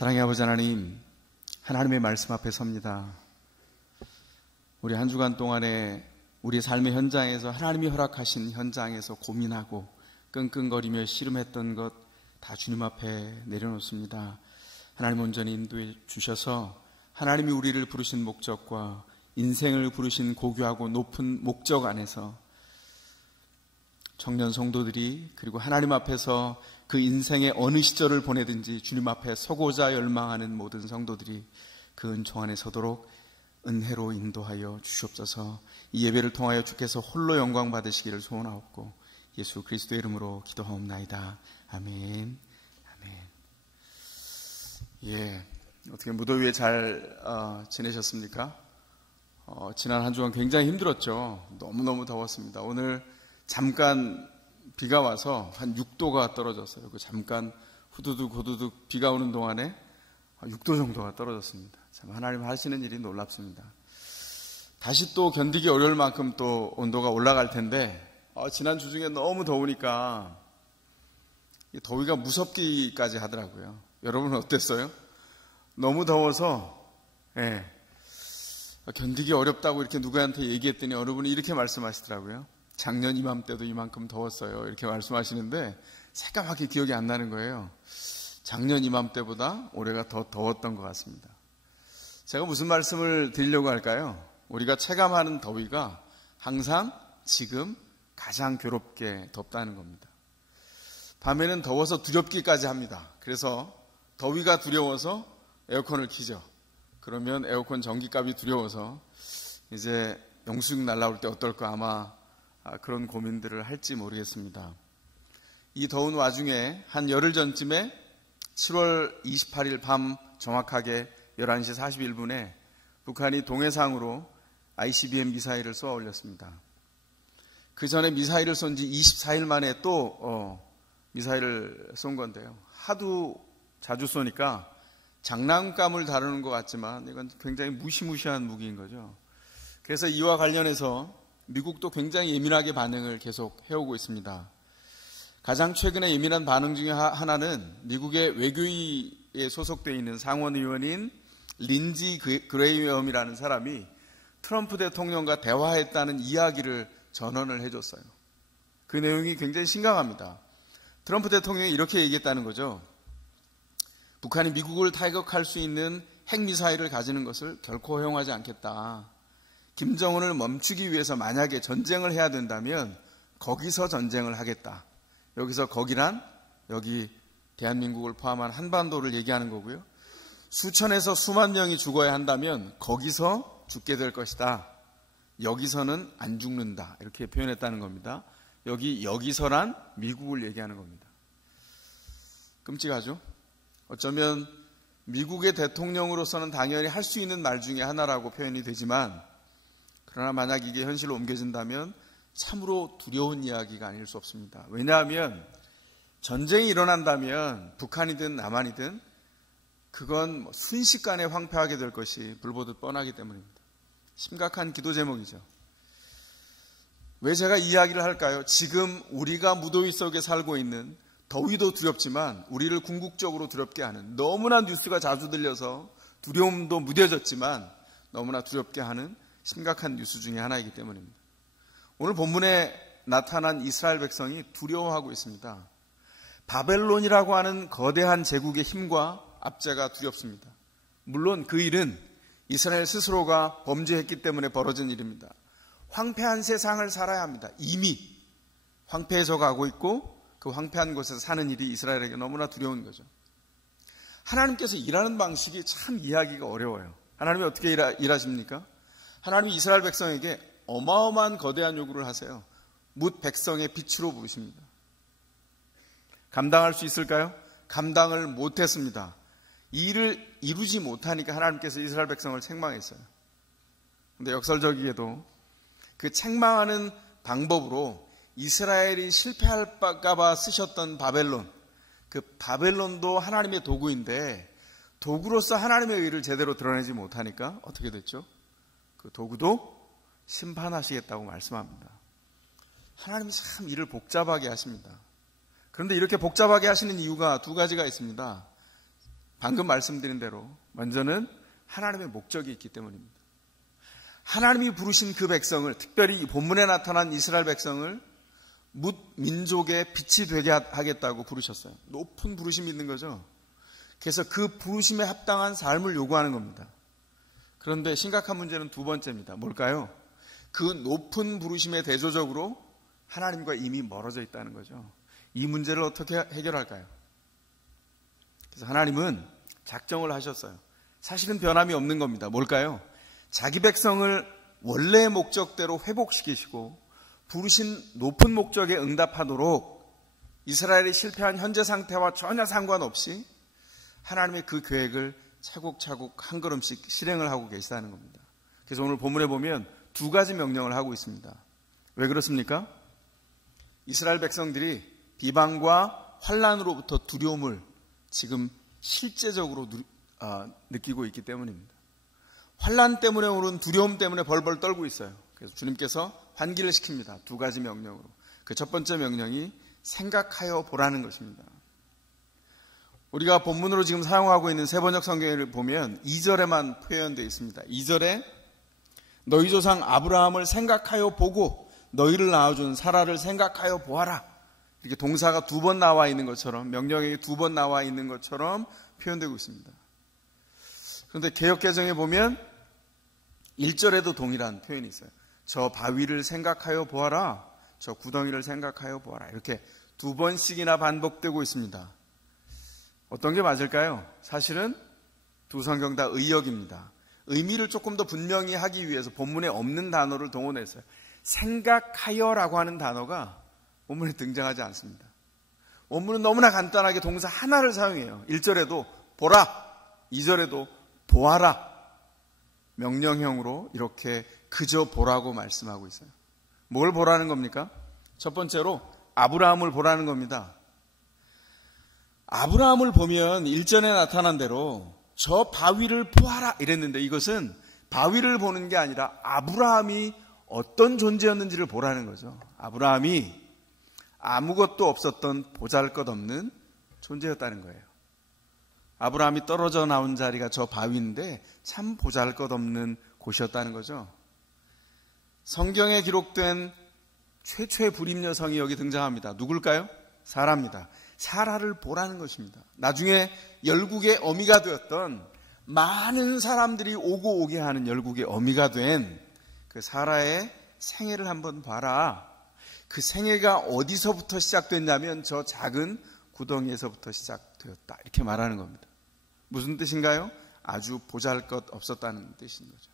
사랑의 아버지 하나님, 하나님의 말씀 앞에 섭니다. 우리 한 주간 동안에 우리 삶의 현장에서 하나님이 허락하신 현장에서 고민하고 끙끙거리며 씨름했던 것 다 주님 앞에 내려놓습니다. 하나님 온전히 인도해 주셔서 하나님이 우리를 부르신 목적과 인생을 부르신 고귀하고 높은 목적 안에서 청년 성도들이 그리고 하나님 앞에서 그 인생의 어느 시절을 보내든지 주님 앞에 서고자 열망하는 모든 성도들이 그 은총 안에 서도록 은혜로 인도하여 주시옵소서. 이 예배를 통하여 주께서 홀로 영광 받으시기를 소원하옵고 예수 그리스도의 이름으로 기도하옵나이다. 아멘. 아멘. 예, 어떻게 무더위에 잘 지내셨습니까? 지난 한 주간 굉장히 힘들었죠. 너무너무 더웠습니다. 오늘 잠깐 비가 와서 한 6도가 떨어졌어요. 그 잠깐 후두둑 후두둑 비가 오는 동안에 6도 정도가 떨어졌습니다. 참 하나님 하시는 일이 놀랍습니다. 다시 또 견디기 어려울 만큼 또 온도가 올라갈 텐데 지난 주 중에 너무 더우니까 더위가 무섭기까지 하더라고요. 여러분은 어땠어요? 너무 더워서 견디기 어렵다고 이렇게 누구한테 얘기했더니 여러분이 이렇게 말씀하시더라고요. 작년 이맘때도 이만큼 더웠어요. 이렇게 말씀하시는데 새까맣게 기억이 안 나는 거예요. 작년 이맘때보다 올해가 더 더웠던 것 같습니다. 제가 무슨 말씀을 드리려고 할까요? 우리가 체감하는 더위가 항상 지금 가장 괴롭게 덥다는 겁니다. 밤에는 더워서 두렵기까지 합니다. 그래서 더위가 두려워서 에어컨을 켜죠. 그러면 에어컨 전기값이 두려워서 이제 영수증 날라올 때 어떨까 아마 그런 고민들을 할지 모르겠습니다. 이 더운 와중에 한 열흘 전쯤에 7월 28일 밤 정확하게 11시 41분에 북한이 동해상으로 ICBM 미사일을 쏘아 올렸습니다. 그 전에 미사일을 쏜 지 24일 만에 또 미사일을 쏜 건데요. 하도 자주 쏘니까 장난감을 다루는 것 같지만 이건 굉장히 무시무시한 무기인 거죠. 그래서 이와 관련해서 미국도 굉장히 예민하게 반응을 계속 해오고 있습니다. 가장 최근에 예민한 반응 중에 하나는 미국의 외교위에 소속되어 있는 상원의원인 린지 그레이엄이라는 사람이 트럼프 대통령과 대화했다는 이야기를 전언을 해줬어요. 그 내용이 굉장히 심각합니다. 트럼프 대통령이 이렇게 얘기했다는 거죠. 북한이 미국을 타격할 수 있는 핵미사일을 가지는 것을 결코 허용하지 않겠다. 김정은을 멈추기 위해서 만약에 전쟁을 해야 된다면 거기서 전쟁을 하겠다. 여기서 거기란 여기 대한민국을 포함한 한반도를 얘기하는 거고요. 수천에서 수만 명이 죽어야 한다면 거기서 죽게 될 것이다. 여기서는 안 죽는다. 이렇게 표현했다는 겁니다. 여기서란 미국을 얘기하는 겁니다. 끔찍하죠? 어쩌면 미국의 대통령으로서는 당연히 할 수 있는 말 중에 하나라고 표현이 되지만 그러나 만약 이게 현실로 옮겨진다면 참으로 두려운 이야기가 아닐 수 없습니다. 왜냐하면 전쟁이 일어난다면 북한이든 남한이든 그건 순식간에 황폐하게 될 것이 불보듯 뻔하기 때문입니다. 심각한 기도 제목이죠. 왜 제가 이 이야기를 할까요? 지금 우리가 무더위 속에 살고 있는 더위도 두렵지만 우리를 궁극적으로 두렵게 하는 너무나 뉴스가 자주 들려서 두려움도 무뎌졌지만 너무나 두렵게 하는 심각한 뉴스 중에 하나이기 때문입니다. 오늘 본문에 나타난 이스라엘 백성이 두려워하고 있습니다. 바벨론이라고 하는 거대한 제국의 힘과 압제가 두렵습니다. 물론 그 일은 이스라엘 스스로가 범죄했기 때문에 벌어진 일입니다. 황폐한 세상을 살아야 합니다. 이미 황폐해져 가고 있고 그 황폐한 곳에서 사는 일이 이스라엘에게 너무나 두려운 거죠. 하나님께서 일하는 방식이 참 이해하기가 어려워요. 하나님이 어떻게 일하십니까? 하나님이 이스라엘 백성에게 어마어마한 거대한 요구를 하세요. 뭇 백성의 빛으로 부르십니다. 감당할 수 있을까요? 감당을 못했습니다. 이 일을 이루지 못하니까 하나님께서 이스라엘 백성을 책망했어요. 그런데 역설적이게도 그 책망하는 방법으로 이스라엘이 실패할까 봐 쓰셨던 바벨론, 그 바벨론도 하나님의 도구인데 도구로서 하나님의 의를 제대로 드러내지 못하니까 어떻게 됐죠? 그 도구도 심판하시겠다고 말씀합니다. 하나님이 참 일을 복잡하게 하십니다. 그런데 이렇게 복잡하게 하시는 이유가 두 가지가 있습니다. 방금 말씀드린 대로 먼저는 하나님의 목적이 있기 때문입니다. 하나님이 부르신 그 백성을, 특별히 이 본문에 나타난 이스라엘 백성을 뭇 민족의 빛이 되게 하겠다고 부르셨어요. 높은 부르심이 있는 거죠. 그래서 그 부르심에 합당한 삶을 요구하는 겁니다. 그런데 심각한 문제는 두 번째입니다. 뭘까요? 그 높은 부르심에 대조적으로 하나님과 이미 멀어져 있다는 거죠. 이 문제를 어떻게 해결할까요? 그래서 하나님은 작정을 하셨어요. 사실은 변함이 없는 겁니다. 뭘까요? 자기 백성을 원래의 목적대로 회복시키시고 부르신 높은 목적에 응답하도록 이스라엘이 실패한 현재 상태와 전혀 상관없이 하나님의 그 계획을 차곡차곡 한 걸음씩 실행을 하고 계시다는 겁니다. 그래서 오늘 본문에 보면 두 가지 명령을 하고 있습니다. 왜 그렇습니까? 이스라엘 백성들이 비방과 환난으로부터 두려움을 지금 실제적으로 느끼고 있기 때문입니다. 환난 때문에 오는 두려움 때문에 벌벌 떨고 있어요. 그래서 주님께서 환기를 시킵니다. 두 가지 명령으로. 그 첫 번째 명령이 생각하여 보라는 것입니다. 우리가 본문으로 지금 사용하고 있는 세번역 성경을 보면 2절에만 표현되어 있습니다. 2절에 너희 조상 아브라함을 생각하여 보고 너희를 낳아준 사라를 생각하여 보아라. 이렇게 동사가 두 번 나와 있는 것처럼, 명령이 두 번 나와 있는 것처럼 표현되고 있습니다. 그런데 개역개정에 보면 1절에도 동일한 표현이 있어요. 저 바위를 생각하여 보아라. 저 구덩이를 생각하여 보아라. 이렇게 두 번씩이나 반복되고 있습니다. 어떤 게 맞을까요? 사실은 두 성경 다 의역입니다. 의미를 조금 더 분명히 하기 위해서 본문에 없는 단어를 동원했어요. 생각하여라고 하는 단어가 본문에 등장하지 않습니다. 원문은 너무나 간단하게 동사 하나를 사용해요. 1절에도 보라, 2절에도 보아라. 명령형으로 이렇게 그저 보라고 말씀하고 있어요. 뭘 보라는 겁니까? 첫 번째로 아브라함을 보라는 겁니다. 아브라함을 보면 1절에 나타난 대로 저 바위를 보아라 이랬는데 이것은 바위를 보는 게 아니라 아브라함이 어떤 존재였는지를 보라는 거죠. 아브라함이 아무것도 없었던 보잘것없는 존재였다는 거예요. 아브라함이 떨어져 나온 자리가 저 바위인데 참 보잘것없는 곳이었다는 거죠. 성경에 기록된 최초의 불임 여성이 여기 등장합니다. 누굴까요? 사라입니다. 사라를 보라는 것입니다. 나중에 열국의 어미가 되었던, 많은 사람들이 오고 오게 하는 열국의 어미가 된 그 사라의 생애를 한번 봐라. 그 생애가 어디서부터 시작됐냐면 저 작은 구덩이에서부터 시작되었다. 이렇게 말하는 겁니다. 무슨 뜻인가요? 아주 보잘것 없었다는 뜻인 거죠.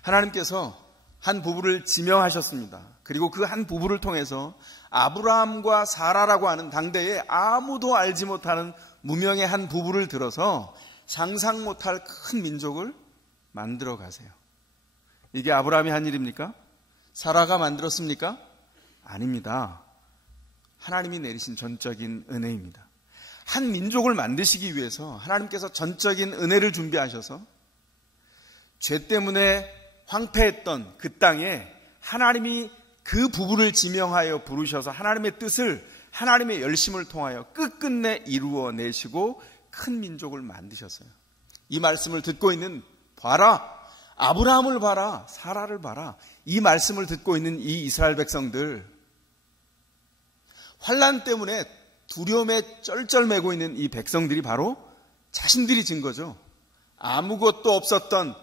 하나님께서 한 부부를 지명하셨습니다. 그리고 그 한 부부를 통해서 아브라함과 사라라고 하는 당대에 아무도 알지 못하는 무명의 한 부부를 들어서 상상 못할 큰 민족을 만들어 가세요. 이게 아브라함이 한 일입니까? 사라가 만들었습니까? 아닙니다. 하나님이 내리신 전적인 은혜입니다. 한 민족을 만드시기 위해서 하나님께서 전적인 은혜를 준비하셔서 죄 때문에 황폐했던 그 땅에 하나님이 그 부부를 지명하여 부르셔서 하나님의 뜻을, 하나님의 열심을 통하여 끝끝내 이루어내시고 큰 민족을 만드셨어요. 이 말씀을 듣고 있는, 봐라, 아브라함을 봐라, 사라를 봐라, 이 말씀을 듣고 있는 이 이스라엘 백성들, 환난 때문에 두려움에 쩔쩔매고 있는 이 백성들이 바로 자신들이 진 거죠. 아무것도 없었던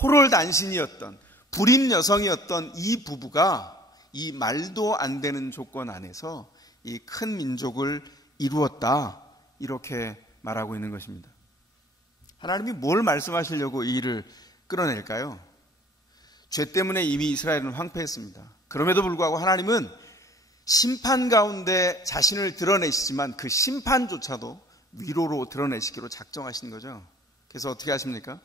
호롤단신이었던 불임 여성이었던 이 부부가 이 말도 안 되는 조건 안에서 이 큰 민족을 이루었다, 이렇게 말하고 있는 것입니다. 하나님이 뭘 말씀하시려고 이 일을 끌어낼까요? 죄 때문에 이미 이스라엘은 황폐했습니다. 그럼에도 불구하고 하나님은 심판 가운데 자신을 드러내시지만 그 심판조차도 위로로 드러내시기로 작정하신 거죠. 그래서 어떻게 하십니까?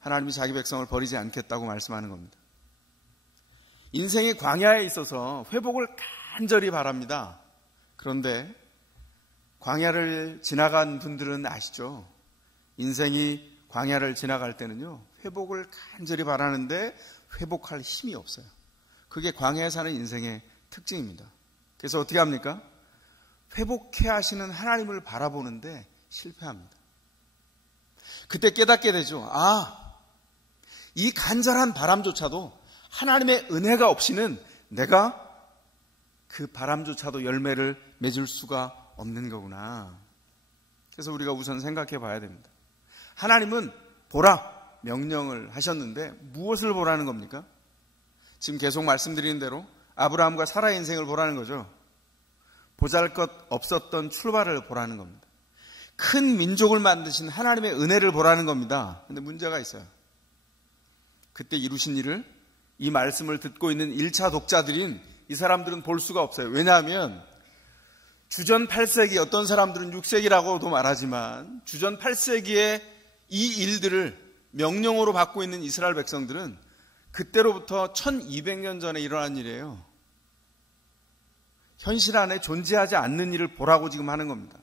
하나님이 자기 백성을 버리지 않겠다고 말씀하는 겁니다. 인생의 광야에 있어서 회복을 간절히 바랍니다. 그런데 광야를 지나간 분들은 아시죠? 인생이 광야를 지나갈 때는요, 회복을 간절히 바라는데 회복할 힘이 없어요. 그게 광야에 사는 인생의 특징입니다. 그래서 어떻게 합니까? 회복해 하시는 하나님을 바라보는데 실패합니다. 그때 깨닫게 되죠. 이 간절한 바람조차도 하나님의 은혜가 없이는 내가 그 바람조차도 열매를 맺을 수가 없는 거구나. 그래서 우리가 우선 생각해 봐야 됩니다. 하나님은 보라 명령을 하셨는데 무엇을 보라는 겁니까? 지금 계속 말씀드리는 대로 아브라함과 사라의 인생을 보라는 거죠. 보잘것 없었던 출발을 보라는 겁니다. 큰 민족을 만드신 하나님의 은혜를 보라는 겁니다. 그런데 문제가 있어요. 그때 이루신 일을 이 말씀을 듣고 있는 1차 독자들인 이 사람들은 볼 수가 없어요. 왜냐하면 주전 8세기, 어떤 사람들은 6세기라고도 말하지만 주전 8세기에 이 일들을 명령으로 받고 있는 이스라엘 백성들은 그때로부터 1200년 전에 일어난 일이에요. 현실 안에 존재하지 않는 일을 보라고 지금 하는 겁니다.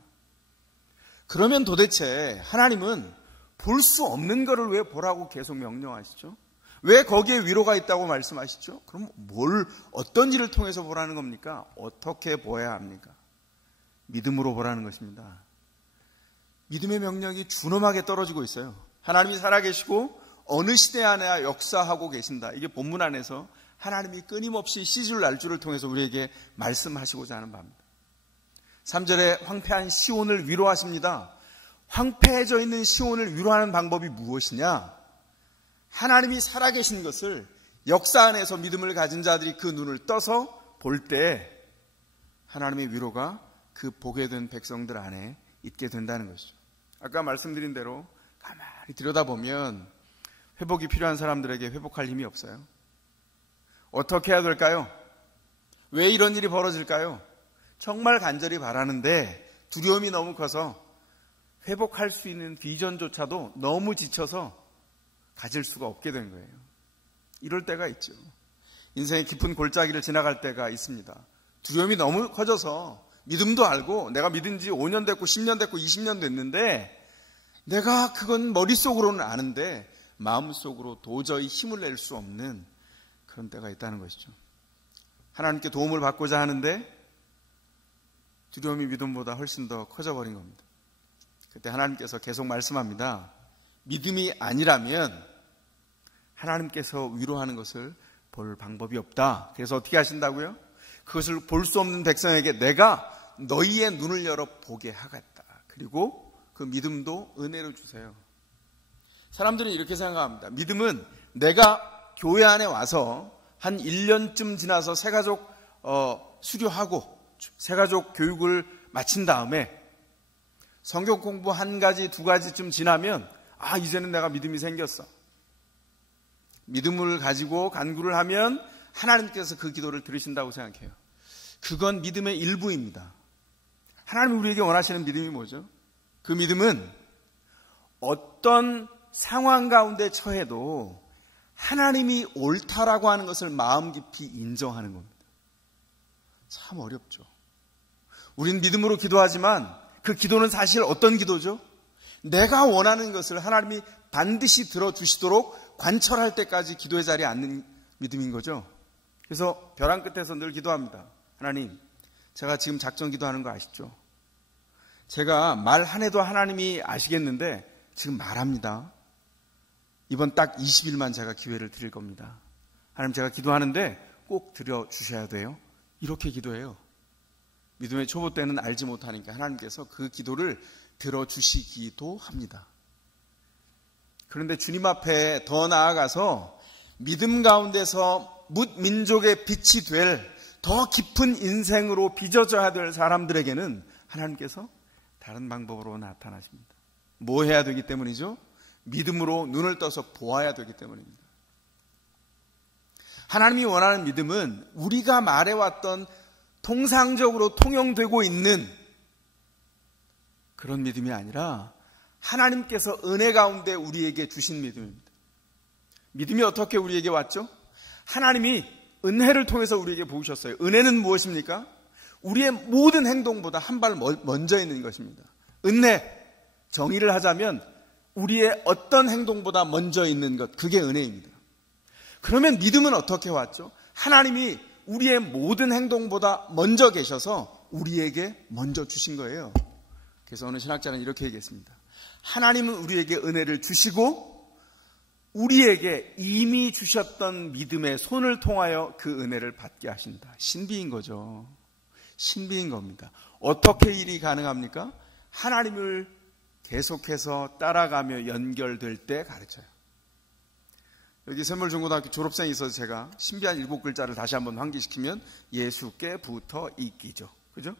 그러면 도대체 하나님은 볼 수 없는 거를 왜 보라고 계속 명령하시죠? 왜 거기에 위로가 있다고 말씀하시죠? 그럼 어떤 일을 통해서 보라는 겁니까? 어떻게 보아야 합니까? 믿음으로 보라는 것입니다. 믿음의 명령이 준엄하게 떨어지고 있어요. 하나님이 살아계시고 어느 시대 안에 역사하고 계신다. 이게 본문 안에서 하나님이 끊임없이 시줄 날줄을 통해서 우리에게 말씀하시고자 하는 바입니다. 3절에 황폐한 시온을 위로하십니다. 황폐해져 있는 시온을 위로하는 방법이 무엇이냐? 하나님이 살아계신 것을 역사 안에서 믿음을 가진 자들이 그 눈을 떠서 볼 때 하나님의 위로가 그 보게 된 백성들 안에 있게 된다는 것이죠. 아까 말씀드린 대로 가만히 들여다보면 회복이 필요한 사람들에게 회복할 힘이 없어요. 어떻게 해야 될까요? 왜 이런 일이 벌어질까요? 정말 간절히 바라는데 두려움이 너무 커서 회복할 수 있는 비전조차도 너무 지쳐서 가질 수가 없게 된 거예요. 이럴 때가 있죠. 인생의 깊은 골짜기를 지나갈 때가 있습니다. 두려움이 너무 커져서 믿음도 알고 내가 믿은 지 5년 됐고 10년 됐고 20년 됐는데 내가 그건 머릿속으로는 아는데 마음속으로 도저히 힘을 낼 수 없는 그런 때가 있다는 것이죠. 하나님께 도움을 받고자 하는데 두려움이 믿음보다 훨씬 더 커져버린 겁니다. 그때 하나님께서 계속 말씀합니다. 믿음이 아니라면 하나님께서 위로하는 것을 볼 방법이 없다. 그래서 어떻게 하신다고요? 그것을 볼 수 없는 백성에게 내가 너희의 눈을 열어 보게 하겠다. 그리고 그 믿음도 은혜로 주세요. 사람들은 이렇게 생각합니다. 믿음은 내가 교회 안에 와서 한 1년쯤 지나서 새가족 수료하고 새가족 교육을 마친 다음에 성경 공부 한 가지, 두 가지쯤 지나면 이제는 내가 믿음이 생겼어. 믿음을 가지고 간구를 하면 하나님께서 그 기도를 들으신다고 생각해요. 그건 믿음의 일부입니다. 하나님이 우리에게 원하시는 믿음이 뭐죠? 그 믿음은 어떤 상황 가운데 처해도 하나님이 옳다라고 하는 것을 마음 깊이 인정하는 겁니다. 참 어렵죠. 우린 믿음으로 기도하지만 그 기도는 사실 어떤 기도죠? 내가 원하는 것을 하나님이 반드시 들어주시도록 관철할 때까지 기도의 자리에 앉는 믿음인 거죠. 그래서 벼랑 끝에서 늘 기도합니다. 하나님, 제가 지금 작전 기도하는 거 아시죠? 제가 말 안 해도 하나님이 아시겠는데 지금 말합니다. 이번 딱 20일만 제가 기회를 드릴 겁니다. 하나님, 제가 기도하는데 꼭 들어주셔야 돼요. 이렇게 기도해요. 믿음의 초보 때는 알지 못하니까 하나님께서 그 기도를 들어주시기도 합니다. 그런데 주님 앞에 더 나아가서 믿음 가운데서 뭇민족의 빛이 될 더 깊은 인생으로 빚어져야 될 사람들에게는 하나님께서 다른 방법으로 나타나십니다. 뭐 해야 되기 때문이죠? 믿음으로 눈을 떠서 보아야 되기 때문입니다. 하나님이 원하는 믿음은 우리가 말해왔던 통상적으로 통용되고 있는 그런 믿음이 아니라 하나님께서 은혜 가운데 우리에게 주신 믿음입니다. 믿음이 어떻게 우리에게 왔죠? 하나님이 은혜를 통해서 우리에게 부으셨어요. 은혜는 무엇입니까? 우리의 모든 행동보다 한 발 먼저 있는 것입니다. 은혜, 정의를 하자면 우리의 어떤 행동보다 먼저 있는 것, 그게 은혜입니다. 그러면 믿음은 어떻게 왔죠? 하나님이 우리의 모든 행동보다 먼저 계셔서 우리에게 먼저 주신 거예요. 그래서 어느 신학자는 이렇게 얘기했습니다. 하나님은 우리에게 은혜를 주시고 우리에게 이미 주셨던 믿음의 손을 통하여 그 은혜를 받게 하신다. 신비인 거죠. 신비인 겁니다. 어떻게 일이 가능합니까? 하나님을 계속해서 따라가며 연결될 때 가르쳐요. 여기 샘물중고등학교 졸업생이 있어서 제가 신비한 7글자를 다시 한번 환기시키면 예수께 붙어 있기죠. 그죠?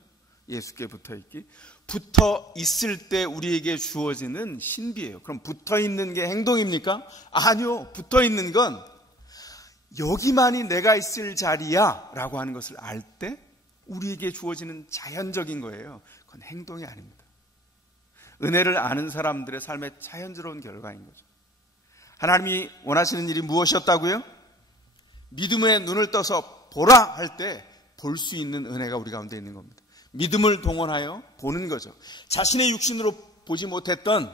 예수께 붙어 있기. 붙어 있을 때 우리에게 주어지는 신비예요. 그럼 붙어 있는 게 행동입니까? 아니요. 붙어 있는 건 여기만이 내가 있을 자리야 라고 하는 것을 알 때 우리에게 주어지는 자연적인 거예요. 그건 행동이 아닙니다. 은혜를 아는 사람들의 삶의 자연스러운 결과인 거죠. 하나님이 원하시는 일이 무엇이었다고요? 믿음의 눈을 떠서 보라 할 때 볼 수 있는 은혜가 우리 가운데 있는 겁니다. 믿음을 동원하여 보는 거죠. 자신의 육신으로 보지 못했던,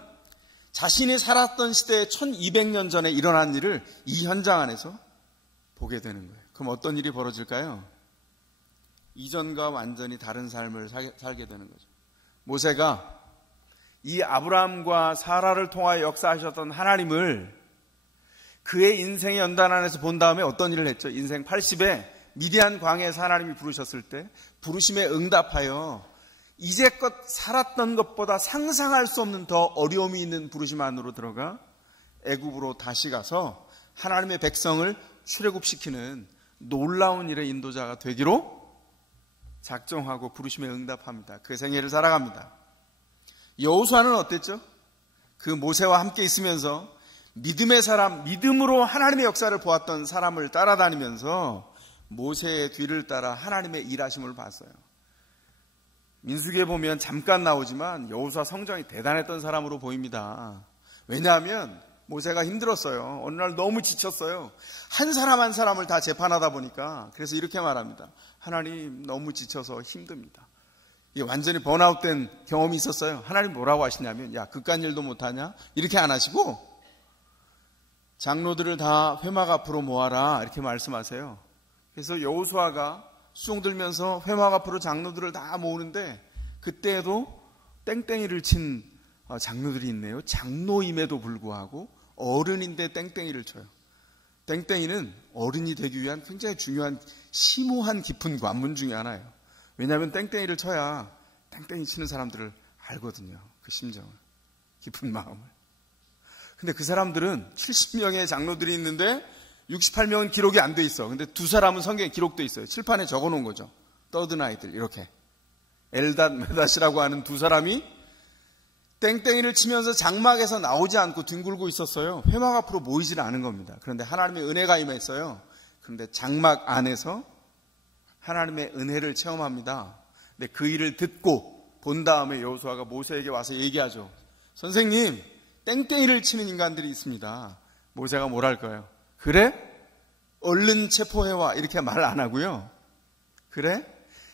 자신이 살았던 시대에 1200년 전에 일어난 일을 이 현장 안에서 보게 되는 거예요. 그럼 어떤 일이 벌어질까요? 이전과 완전히 다른 삶을 살게 되는 거죠. 모세가 이 아브라함과 사라를 통하여 역사하셨던 하나님을 그의 인생의 연단 안에서 본 다음에 어떤 일을 했죠? 인생 80에 미디안 광야에서 하나님이 부르셨을 때 부르심에 응답하여 이제껏 살았던 것보다 상상할 수 없는 더 어려움이 있는 부르심 안으로 들어가 애굽으로 다시 가서 하나님의 백성을 출애굽시키는 놀라운 일의 인도자가 되기로 작정하고 부르심에 응답합니다. 그 생애를 살아갑니다. 여호수아는 어땠죠? 그 모세와 함께 있으면서 믿음의 사람, 믿음으로 하나님의 역사를 보았던 사람을 따라다니면서 모세의 뒤를 따라 하나님의 일하심을 봤어요. 민수기에 보면 잠깐 나오지만 여호수아 성정이 대단했던 사람으로 보입니다. 왜냐하면 모세가 힘들었어요. 어느 날 너무 지쳤어요. 한 사람 한 사람을 다 재판하다 보니까 그래서 이렇게 말합니다. 하나님 너무 지쳐서 힘듭니다. 이게 완전히 번아웃된 경험이 있었어요. 하나님 뭐라고 하시냐면 야 그깟 일도 못하냐? 이렇게 안 하시고 장로들을 다 회막 앞으로 모아라 이렇게 말씀하세요. 그래서 여호수아가 수종 들면서 회막 앞으로 장로들을 다 모으는데 그때에도 땡땡이를 친 장로들이 있네요. 장로임에도 불구하고 어른인데 땡땡이를 쳐요. 땡땡이는 어른이 되기 위한 굉장히 중요한 심오한 깊은 관문 중에 하나예요. 왜냐하면 땡땡이를 쳐야 땡땡이 치는 사람들을 알거든요. 그 심정을, 깊은 마음을. 근데 그 사람들은 70명의 장로들이 있는데 68명은 기록이 안 돼 있어. 근데 두 사람은 성경에 기록돼 있어요. 칠판에 적어놓은 거죠. 떠드나이들 이렇게. 엘닷 메닷이라고 하는 두 사람이 땡땡이를 치면서 장막에서 나오지 않고 뒹굴고 있었어요. 회막 앞으로 모이질 않은 겁니다. 그런데 하나님의 은혜가 임했어요. 그런데 장막 안에서 하나님의 은혜를 체험합니다. 근데 그 일을 듣고 본 다음에 여호수아가 모세에게 와서 얘기하죠. 선생님, 땡땡이를 치는 인간들이 있습니다. 모세가 뭐랄까요? 그래? 얼른 체포해와 이렇게 말 안 하고요. 그래?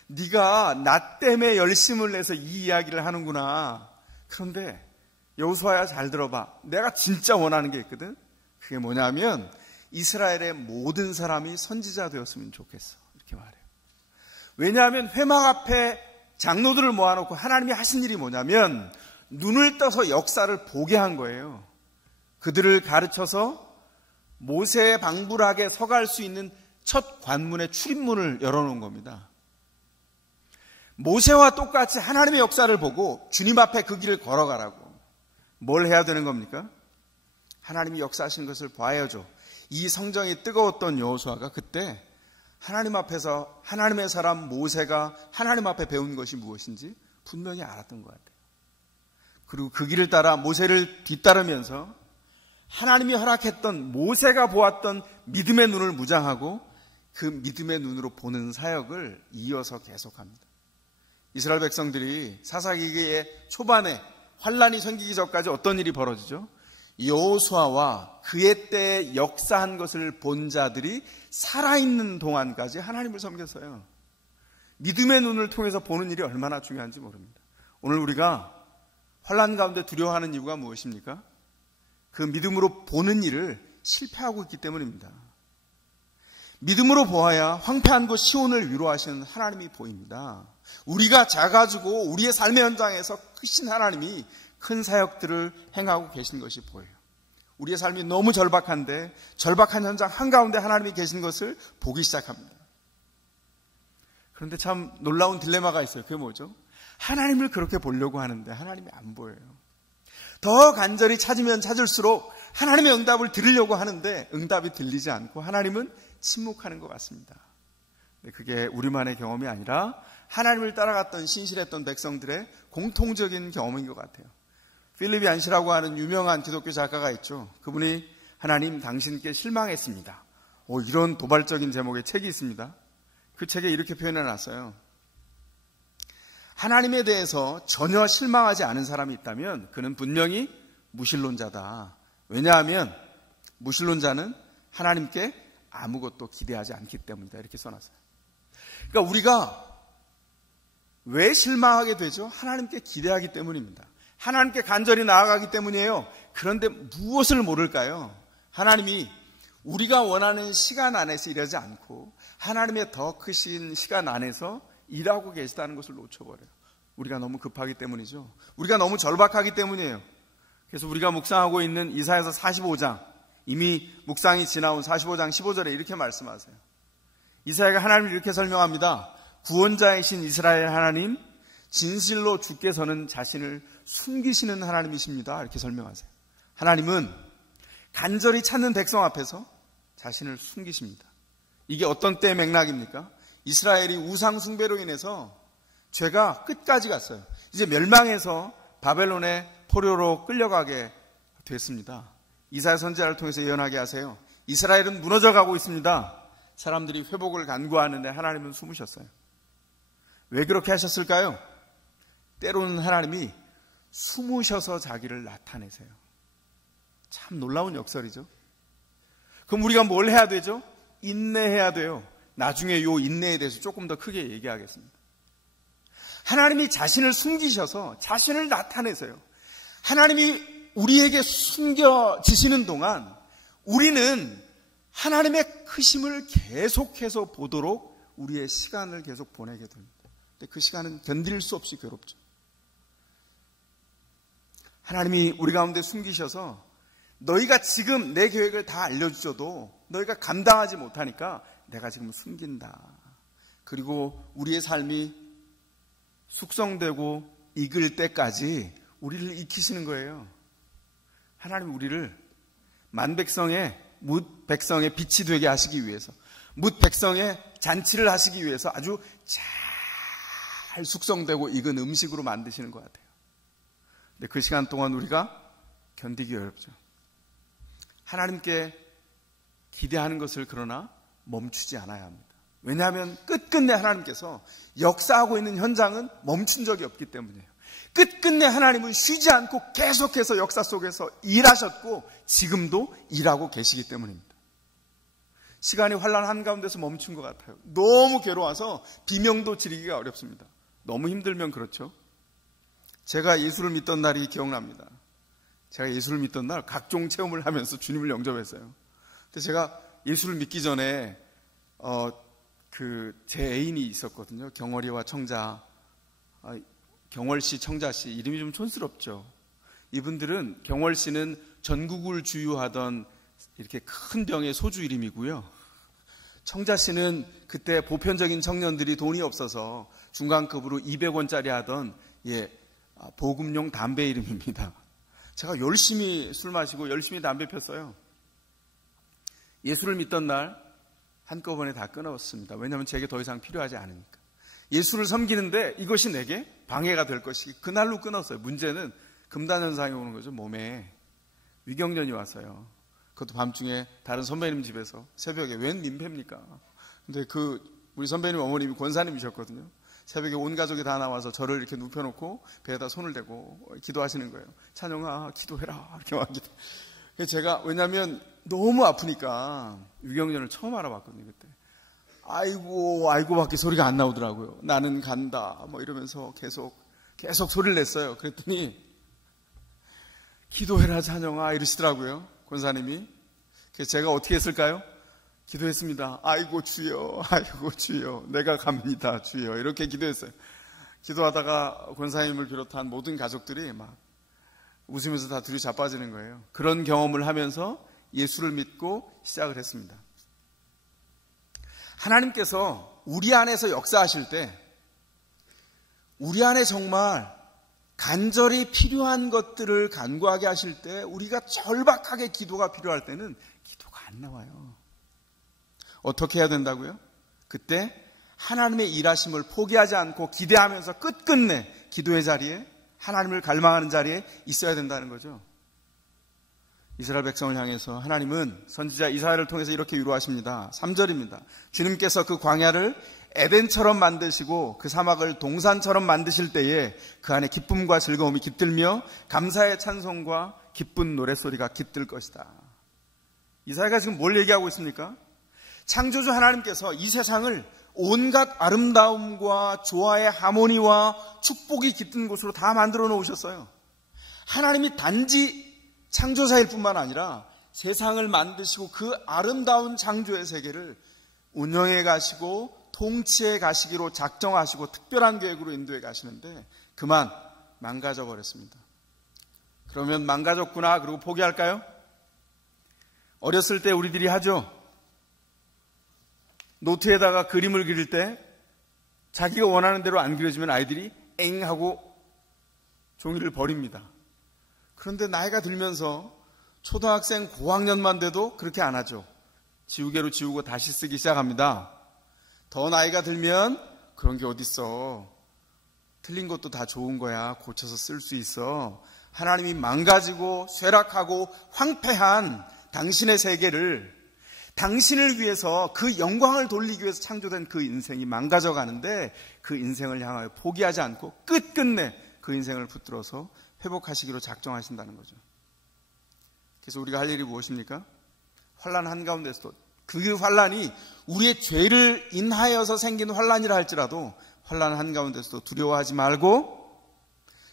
네가 나 때문에 열심을 내서 이 이야기를 하는구나. 그런데 여호수아야 잘 들어봐. 내가 진짜 원하는 게 있거든. 그게 뭐냐면 이스라엘의 모든 사람이 선지자 되었으면 좋겠어. 이렇게 말해요. 왜냐하면 회막 앞에 장로들을 모아놓고 하나님이 하신 일이 뭐냐면 눈을 떠서 역사를 보게 한 거예요. 그들을 가르쳐서 모세의 방불하게 서갈 수 있는 첫 관문의 출입문을 열어놓은 겁니다. 모세와 똑같이 하나님의 역사를 보고 주님 앞에 그 길을 걸어가라고. 뭘 해야 되는 겁니까? 하나님이 역사하신 것을 봐야죠. 이 성정이 뜨거웠던 여호수아가 그때 하나님 앞에서 하나님의 사람 모세가 하나님 앞에 배운 것이 무엇인지 분명히 알았던 것 같아요. 그리고 그 길을 따라 모세를 뒤따르면서 하나님이 허락했던 모세가 보았던 믿음의 눈을 무장하고 그 믿음의 눈으로 보는 사역을 이어서 계속합니다. 이스라엘 백성들이 사사기의 초반에 환란이 생기기 전까지 어떤 일이 벌어지죠? 여호수아와 그의 때에 역사한 것을 본 자들이 살아있는 동안까지 하나님을 섬겼어요. 믿음의 눈을 통해서 보는 일이 얼마나 중요한지 모릅니다. 오늘 우리가 환란 가운데 두려워하는 이유가 무엇입니까? 그 믿음으로 보는 일을 실패하고 있기 때문입니다. 믿음으로 보아야 황폐한 곳 시온을 위로하시는 하나님이 보입니다. 우리가 작아지고 우리의 삶의 현장에서 크신 하나님이 큰 사역들을 행하고 계신 것이 보여요. 우리의 삶이 너무 절박한데 절박한 현장 한가운데 하나님이 계신 것을 보기 시작합니다. 그런데 참 놀라운 딜레마가 있어요. 그게 뭐죠? 하나님을 그렇게 보려고 하는데 하나님이 안 보여요. 더 간절히 찾으면 찾을수록 하나님의 응답을 들으려고 하는데 응답이 들리지 않고 하나님은 침묵하는 것 같습니다. 그게 우리만의 경험이 아니라 하나님을 따라갔던 신실했던 백성들의 공통적인 경험인 것 같아요. 필립 얀시라고 하는 유명한 기독교 작가가 있죠. 그분이 하나님 당신께 실망했습니다. 이런 도발적인 제목의 책이 있습니다. 그 책에 이렇게 표현해 놨어요. 하나님에 대해서 전혀 실망하지 않은 사람이 있다면 그는 분명히 무신론자다. 왜냐하면 무신론자는 하나님께 아무것도 기대하지 않기 때문이다. 이렇게 써놨어요. 그러니까 우리가 왜 실망하게 되죠? 하나님께 기대하기 때문입니다. 하나님께 간절히 나아가기 때문이에요. 그런데 무엇을 모를까요? 하나님이 우리가 원하는 시간 안에서 일하지 않고 하나님의 더 크신 시간 안에서 일하고 계시다는 것을 놓쳐버려요. 우리가 너무 급하기 때문이죠. 우리가 너무 절박하기 때문이에요. 그래서 우리가 묵상하고 있는 이사야서 45장, 이미 묵상이 지나온 45장 15절에 이렇게 말씀하세요. 이사야가 하나님을 이렇게 설명합니다. 구원자이신 이스라엘 하나님, 진실로 주께서는 자신을 숨기시는 하나님이십니다. 이렇게 설명하세요. 하나님은 간절히 찾는 백성 앞에서 자신을 숨기십니다. 이게 어떤 때의 맥락입니까? 이스라엘이 우상 숭배로 인해서 죄가 끝까지 갔어요. 이제 멸망해서 바벨론의 포로로 끌려가게 됐습니다. 이사야 선지자를 통해서 예언하게 하세요. 이스라엘은 무너져가고 있습니다. 사람들이 회복을 간구하는데 하나님은 숨으셨어요. 왜 그렇게 하셨을까요? 때로는 하나님이 숨으셔서 자기를 나타내세요. 참 놀라운 역설이죠. 그럼 우리가 뭘 해야 되죠? 인내해야 돼요. 나중에 요 인내에 대해서 조금 더 크게 얘기하겠습니다. 하나님이 자신을 숨기셔서 자신을 나타내세요. 하나님이 우리에게 숨겨지시는 동안 우리는 하나님의 크심을 계속해서 보도록 우리의 시간을 계속 보내게 됩니다. 근데 그 시간은 견딜 수 없이 괴롭죠. 하나님이 우리 가운데 숨기셔서 너희가 지금 내 계획을 다 알려주셔도 너희가 감당하지 못하니까 내가 지금 숨긴다. 그리고 우리의 삶이 숙성되고 익을 때까지 우리를 익히시는 거예요. 하나님 우리를 만백성의 뭇 백성의 빛이 되게 하시기 위해서, 뭇 백성의 잔치를 하시기 위해서 아주 잘 숙성되고 익은 음식으로 만드시는 것 같아요. 근데 그 시간 동안 우리가 견디기 어렵죠. 하나님께 기대하는 것을 그러나 멈추지 않아야 합니다. 왜냐하면 끝끝내 하나님께서 역사하고 있는 현장은 멈춘 적이 없기 때문이에요. 끝끝내 하나님은 쉬지 않고 계속해서 역사 속에서 일하셨고 지금도 일하고 계시기 때문입니다. 시간이 환란 한가운데서 멈춘 것 같아요. 너무 괴로워서 비명도 지르기가 어렵습니다. 너무 힘들면 그렇죠. 제가 예수를 믿던 날이 기억납니다. 제가 예수를 믿던 날 각종 체험을 하면서 주님을 영접했어요. 근데 제가 예수를 믿기 전에 제 애인이 있었거든요. 경월이와 청자, 경월씨, 청자씨 이름이 좀 촌스럽죠. 이분들은 경월씨는 전국을 주유하던 이렇게 큰 병의 소주 이름이고요. 청자씨는 그때 보편적인 청년들이 돈이 없어서 중간급으로 200원짜리 하던 보급용 담배 이름입니다. 제가 열심히 술 마시고 열심히 담배 폈어요. 예수를 믿던 날 한꺼번에 다 끊었습니다. 왜냐하면 제게 더 이상 필요하지 않으니까. 예수를 섬기는데 이것이 내게 방해가 될 것이 그날로 끊었어요. 문제는 금단현상이 오는 거죠. 몸에 위경련이 왔어요. 그것도 밤중에 다른 선배님 집에서 새벽에 웬 민폐입니까? 근데 우리 선배님 어머님이 권사님이셨거든요. 새벽에 온 가족이 다 나와서 저를 이렇게 눕혀놓고 배에다 손을 대고 기도하시는 거예요. 찬영아 기도해라 이렇게 막 기도. 제가 왜냐하면 너무 아프니까 위경련을 처음 알아봤거든요. 그때 아이고 밖에 소리가 안 나오더라고요. 나는 간다 이러면서 계속 소리를 냈어요. 그랬더니 기도해라 찬영아 이러시더라고요. 권사님이. 그래서 제가 어떻게 했을까요? 기도했습니다. 아이고 주여 내가 갑니다 주여 이렇게 기도했어요. 기도하다가 권사님을 비롯한 모든 가족들이 막 웃으면서 다 뒤로 자빠지는 거예요. 그런 경험을 하면서 예수를 믿고 시작을 했습니다. 하나님께서 우리 안에서 역사하실 때, 우리 안에 정말 간절히 필요한 것들을 간구하게 하실 때, 우리가 절박하게 기도가 필요할 때는 기도가 안 나와요. 어떻게 해야 된다고요? 그때 하나님의 일하심을 포기하지 않고 기대하면서 끝끝내 기도의 자리에, 하나님을 갈망하는 자리에 있어야 된다는 거죠. 이스라엘 백성을 향해서 하나님은 선지자 이사야를 통해서 이렇게 위로하십니다. 3절입니다. 주님께서 그 광야를 에덴처럼 만드시고 그 사막을 동산처럼 만드실 때에 그 안에 기쁨과 즐거움이 깃들며 감사의 찬송과 기쁜 노랫소리가 깃들 것이다. 이사야가 지금 뭘 얘기하고 있습니까? 창조주 하나님께서 이 세상을 온갖 아름다움과 조화의 하모니와 축복이 깃든 곳으로 다 만들어 놓으셨어요. 하나님이 단지 창조사일 뿐만 아니라 세상을 만드시고 그 아름다운 창조의 세계를 운영해 가시고 통치해 가시기로 작정하시고 특별한 계획으로 인도해 가시는데 그만 망가져 버렸습니다. 그러면 망가졌구나 그러고 포기할까요? 어렸을 때 우리들이 하죠. 노트에다가 그림을 그릴 때 자기가 원하는 대로 안 그려지면 아이들이 엥 하고 종이를 버립니다. 그런데 나이가 들면서 초등학생 고학년만 돼도 그렇게 안 하죠. 지우개로 지우고 다시 쓰기 시작합니다. 더 나이가 들면 그런 게 어딨어. 틀린 것도 다 좋은 거야. 고쳐서 쓸 수 있어. 하나님이 망가지고 쇠락하고 황폐한 당신의 세계를 당신을 위해서 그 영광을 돌리기 위해서 창조된 그 인생이 망가져 가는데 그 인생을 향하여 포기하지 않고 끝끝내 그 인생을 붙들어서 회복하시기로 작정하신다는 거죠. 그래서 우리가 할 일이 무엇입니까? 환난 한가운데서도 그 환난이 우리의 죄를 인하여서 생긴 환난이라 할지라도 환난 한가운데서도 두려워하지 말고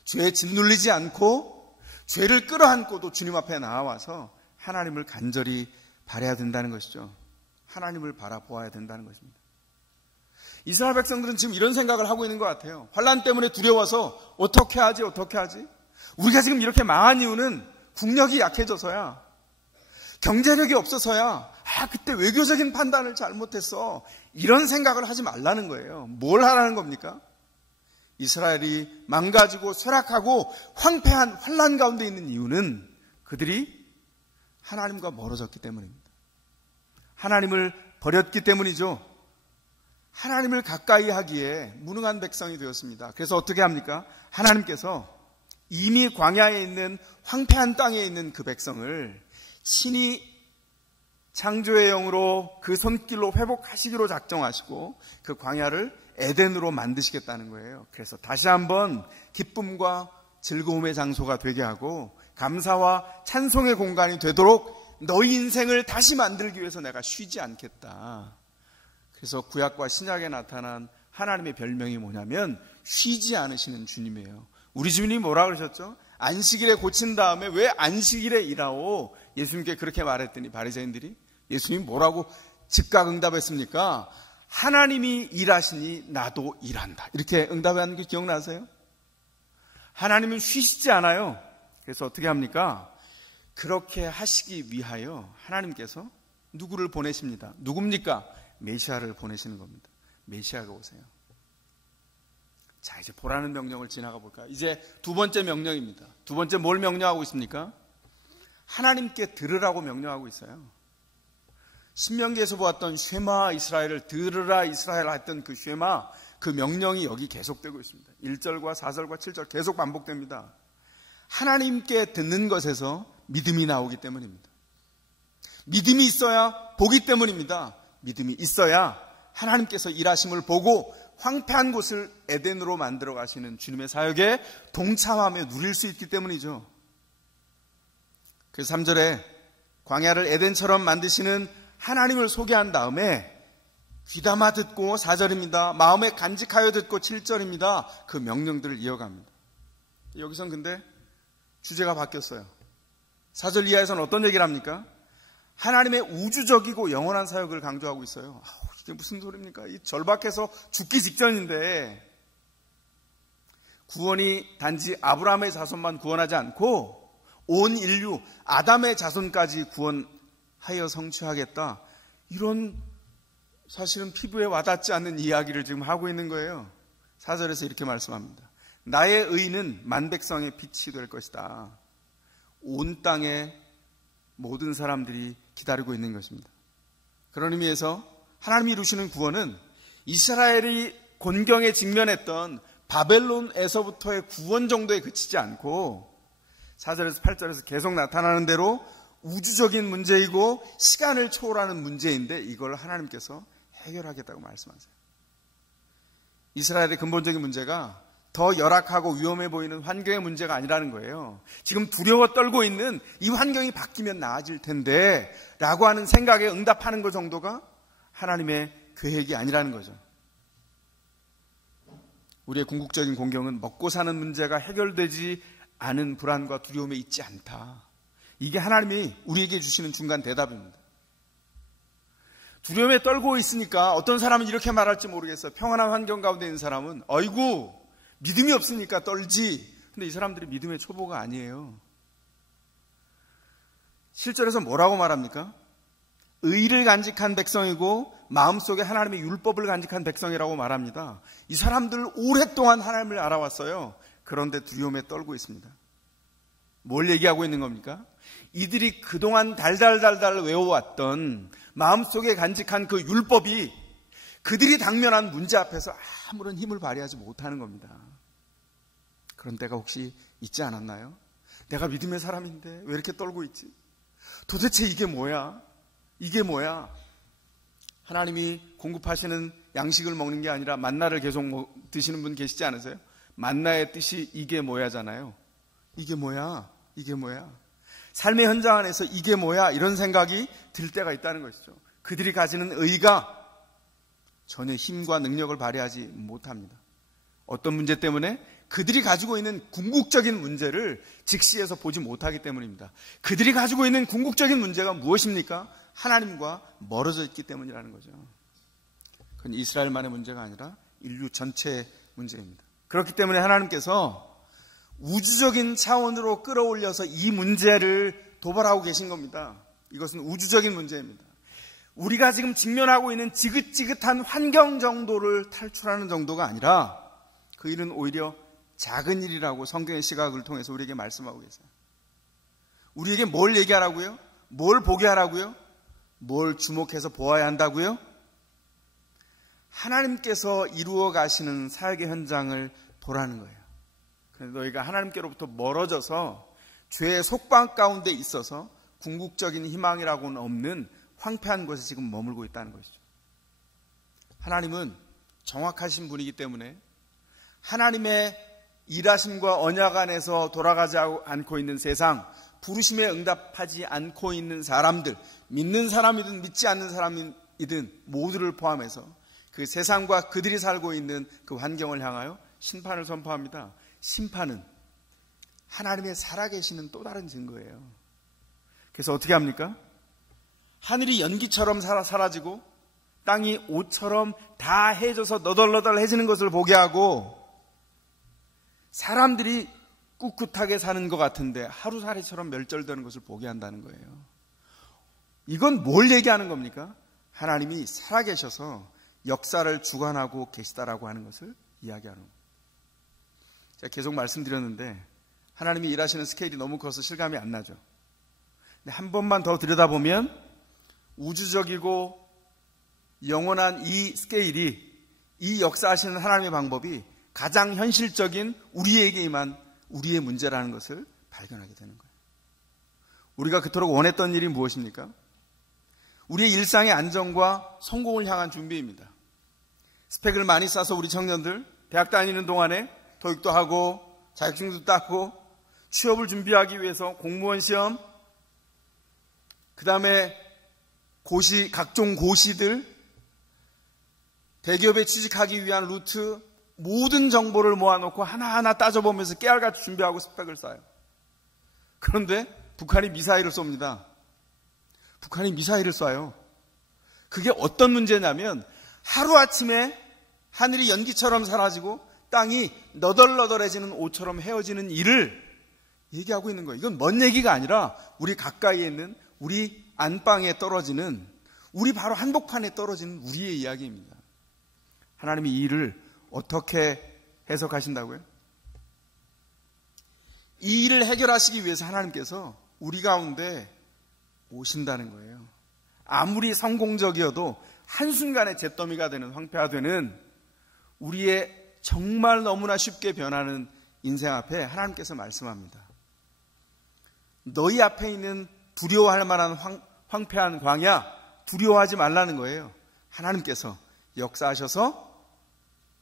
죄에 짓눌리지 않고 죄를 끌어안고도 주님 앞에 나와서 하나님을 간절히 바라야 된다는 것이죠. 하나님을 바라보아야 된다는 것입니다. 이스라엘 백성들은 지금 이런 생각을 하고 있는 것 같아요. 환난 때문에 두려워서 어떻게 하지? 우리가 지금 이렇게 망한 이유는 국력이 약해져서야, 경제력이 없어서야, 그때 외교적인 판단을 잘못했어. 이런 생각을 하지 말라는 거예요. 뭘 하라는 겁니까? 이스라엘이 망가지고 쇠락하고 황폐한 환난 가운데 있는 이유는 그들이 하나님과 멀어졌기 때문입니다. 하나님을 버렸기 때문이죠. 하나님을 가까이 하기에 무능한 백성이 되었습니다. 그래서 어떻게 합니까? 하나님께서 이미 광야에 있는 황폐한 땅에 있는 그 백성을 신이 창조의 영으로 그 손길로 회복하시기로 작정하시고 그 광야를 에덴으로 만드시겠다는 거예요. 그래서 다시 한번 기쁨과 즐거움의 장소가 되게 하고 감사와 찬송의 공간이 되도록 너희 인생을 다시 만들기 위해서 내가 쉬지 않겠다. 그래서 구약과 신약에 나타난 하나님의 별명이 뭐냐면 쉬지 않으시는 주님이에요. 우리 주님이 뭐라 그러셨죠? 안식일에 고친 다음에 왜 안식일에 일하오? 예수님께 그렇게 말했더니 바리새인들이 예수님이 뭐라고 즉각 응답했습니까? 하나님이 일하시니 나도 일한다. 이렇게 응답한 게 기억나세요? 하나님은 쉬시지 않아요. 그래서 어떻게 합니까? 그렇게 하시기 위하여 하나님께서 누구를 보내십니다. 누굽니까? 메시아를 보내시는 겁니다. 메시아가 오세요. 자, 이제 보라는 명령을 지나가 볼까요? 이제 두 번째 명령입니다. 두 번째 뭘 명령하고 있습니까? 하나님께 들으라고 명령하고 있어요. 신명기에서 보았던 쉐마 이스라엘을 들으라 이스라엘 했던 그 쉐마, 그 명령이 여기 계속되고 있습니다. 1절과 4절과 7절 계속 반복됩니다. 하나님께 듣는 것에서 믿음이 나오기 때문입니다. 믿음이 있어야 보기 때문입니다. 믿음이 있어야 하나님께서 일하심을 보고 황폐한 곳을 에덴으로 만들어 가시는 주님의 사역에 동참하며 누릴 수 있기 때문이죠. 그래서 3절에 광야를 에덴처럼 만드시는 하나님을 소개한 다음에 귀담아 듣고 4절입니다. 마음에 간직하여 듣고 7절입니다. 그 명령들을 이어갑니다. 여기선 근데 주제가 바뀌었어요. 4절 이하에서는 어떤 얘기를 합니까? 하나님의 우주적이고 영원한 사역을 강조하고 있어요. 이게 무슨 소리입니까? 이 절박해서 죽기 직전인데 구원이 단지 아브라함의 자손만 구원하지 않고 온 인류 아담의 자손까지 구원하여 성취하겠다. 이런 사실은 피부에 와닿지 않는 이야기를 지금 하고 있는 거예요. 4절에서 이렇게 말씀합니다. 나의 의는 만백성의 빛이 될 것이다. 온 땅의 모든 사람들이 기다리고 있는 것입니다. 그런 의미에서 하나님이 이루시는 구원은 이스라엘이 곤경에 직면했던 바벨론에서부터의 구원 정도에 그치지 않고 4절에서 8절에서 계속 나타나는 대로 우주적인 문제이고 시간을 초월하는 문제인데 이걸 하나님께서 해결하겠다고 말씀하세요. 이스라엘의 근본적인 문제가 더 열악하고 위험해 보이는 환경의 문제가 아니라는 거예요. 지금 두려워 떨고 있는 이 환경이 바뀌면 나아질 텐데 라고 하는 생각에 응답하는 것 정도가 하나님의 계획이 아니라는 거죠. 우리의 궁극적인 공경은 먹고 사는 문제가 해결되지 않은 불안과 두려움에 있지 않다. 이게 하나님이 우리에게 주시는 중간 대답입니다. 두려움에 떨고 있으니까 어떤 사람은 이렇게 말할지 모르겠어요. 평안한 환경 가운데 있는 사람은 어이구 믿음이 없으니까 떨지. 근데 이 사람들이 믿음의 초보가 아니에요. 실절에서 뭐라고 말합니까? 의를 간직한 백성이고 마음속에 하나님의 율법을 간직한 백성이라고 말합니다. 이 사람들 오랫동안 하나님을 알아왔어요. 그런데 두려움에 떨고 있습니다. 뭘 얘기하고 있는 겁니까? 이들이 그동안 달달달달 외워왔던 마음속에 간직한 그 율법이 그들이 당면한 문제 앞에서 아무런 힘을 발휘하지 못하는 겁니다. 그런 때가 혹시 있지 않았나요? 내가 믿음의 사람인데 왜 이렇게 떨고 있지? 도대체 이게 뭐야? 이게 뭐야? 하나님이 공급하시는 양식을 먹는 게 아니라 만나를 계속 드시는 분 계시지 않으세요? 만나의 뜻이 이게 뭐야잖아요. 이게 뭐야? 이게 뭐야? 삶의 현장 안에서 이게 뭐야? 이런 생각이 들 때가 있다는 것이죠. 그들이 가지는 의가 전혀 힘과 능력을 발휘하지 못합니다. 어떤 문제 때문에? 그들이 가지고 있는 궁극적인 문제를 직시해서 보지 못하기 때문입니다. 그들이 가지고 있는 궁극적인 문제가 무엇입니까? 하나님과 멀어져 있기 때문이라는 거죠. 그건 이스라엘만의 문제가 아니라 인류 전체의 문제입니다. 그렇기 때문에 하나님께서 우주적인 차원으로 끌어올려서 이 문제를 도발하고 계신 겁니다. 이것은 우주적인 문제입니다. 우리가 지금 직면하고 있는 지긋지긋한 환경 정도를 탈출하는 정도가 아니라 그 일은 오히려 작은 일이라고 성경의 시각을 통해서 우리에게 말씀하고 계세요. 우리에게 뭘 얘기하라고요? 뭘 보게 하라고요? 뭘 주목해서 보아야 한다고요? 하나님께서 이루어 가시는 사역의 현장을 보라는 거예요. 그런데 너희가 하나님께로부터 멀어져서 죄의 속박 가운데 있어서 궁극적인 희망이라고는 없는 황폐한 곳에 지금 머물고 있다는 것이죠. 하나님은 정확하신 분이기 때문에 하나님의 일하심과 언약 안에서 돌아가지 않고 있는 세상, 부르심에 응답하지 않고 있는 사람들, 믿는 사람이든 믿지 않는 사람이든 모두를 포함해서 그 세상과 그들이 살고 있는 그 환경을 향하여 심판을 선포합니다. 심판은 하나님의 살아계시는 또 다른 증거예요. 그래서 어떻게 합니까? 하늘이 연기처럼 사라지고 땅이 옷처럼 다 해져서 너덜너덜해지는 것을 보게 하고 사람들이 꿋꿋하게 사는 것 같은데 하루살이처럼 멸절되는 것을 보게 한다는 거예요. 이건 뭘 얘기하는 겁니까? 하나님이 살아계셔서 역사를 주관하고 계시다라고 하는 것을 이야기하는 겁니다. 제가 계속 말씀드렸는데 하나님이 일하시는 스케일이 너무 커서 실감이 안 나죠. 근데 한 번만 더 들여다보면 우주적이고 영원한 이 스케일이, 이 역사하시는 하나님의 방법이 가장 현실적인 우리에게 임한 우리의 문제라는 것을 발견하게 되는 거예요. 우리가 그토록 원했던 일이 무엇입니까? 우리의 일상의 안정과 성공을 향한 준비입니다. 스펙을 많이 쌓아서 우리 청년들 대학 다니는 동안에 토익도 하고 자격증도 따고 취업을 준비하기 위해서 공무원 시험, 그 다음에 각종 고시들, 대기업에 취직하기 위한 루트, 모든 정보를 모아놓고 하나하나 따져보면서 깨알같이 준비하고 스펙을 쌓아요. 그런데 북한이 미사일을 쏩니다. 북한이 미사일을 쏴요. 그게 어떤 문제냐면 하루아침에 하늘이 연기처럼 사라지고 땅이 너덜너덜해지는 옷처럼 헤어지는 일을 얘기하고 있는 거예요. 이건 먼 얘기가 아니라 우리 가까이에 있는 우리 안방에 떨어지는, 우리 바로 한복판에 떨어지는 우리의 이야기입니다. 하나님이 이 일을 어떻게 해석하신다고요? 이 일을 해결하시기 위해서 하나님께서 우리 가운데 오신다는 거예요. 아무리 성공적이어도 한순간에 잿더미가 되는, 황폐화 되는 우리의 정말 너무나 쉽게 변하는 인생 앞에 하나님께서 말씀합니다. 너희 앞에 있는 두려워할 만한 황폐한 광야, 두려워하지 말라는 거예요. 하나님께서 역사하셔서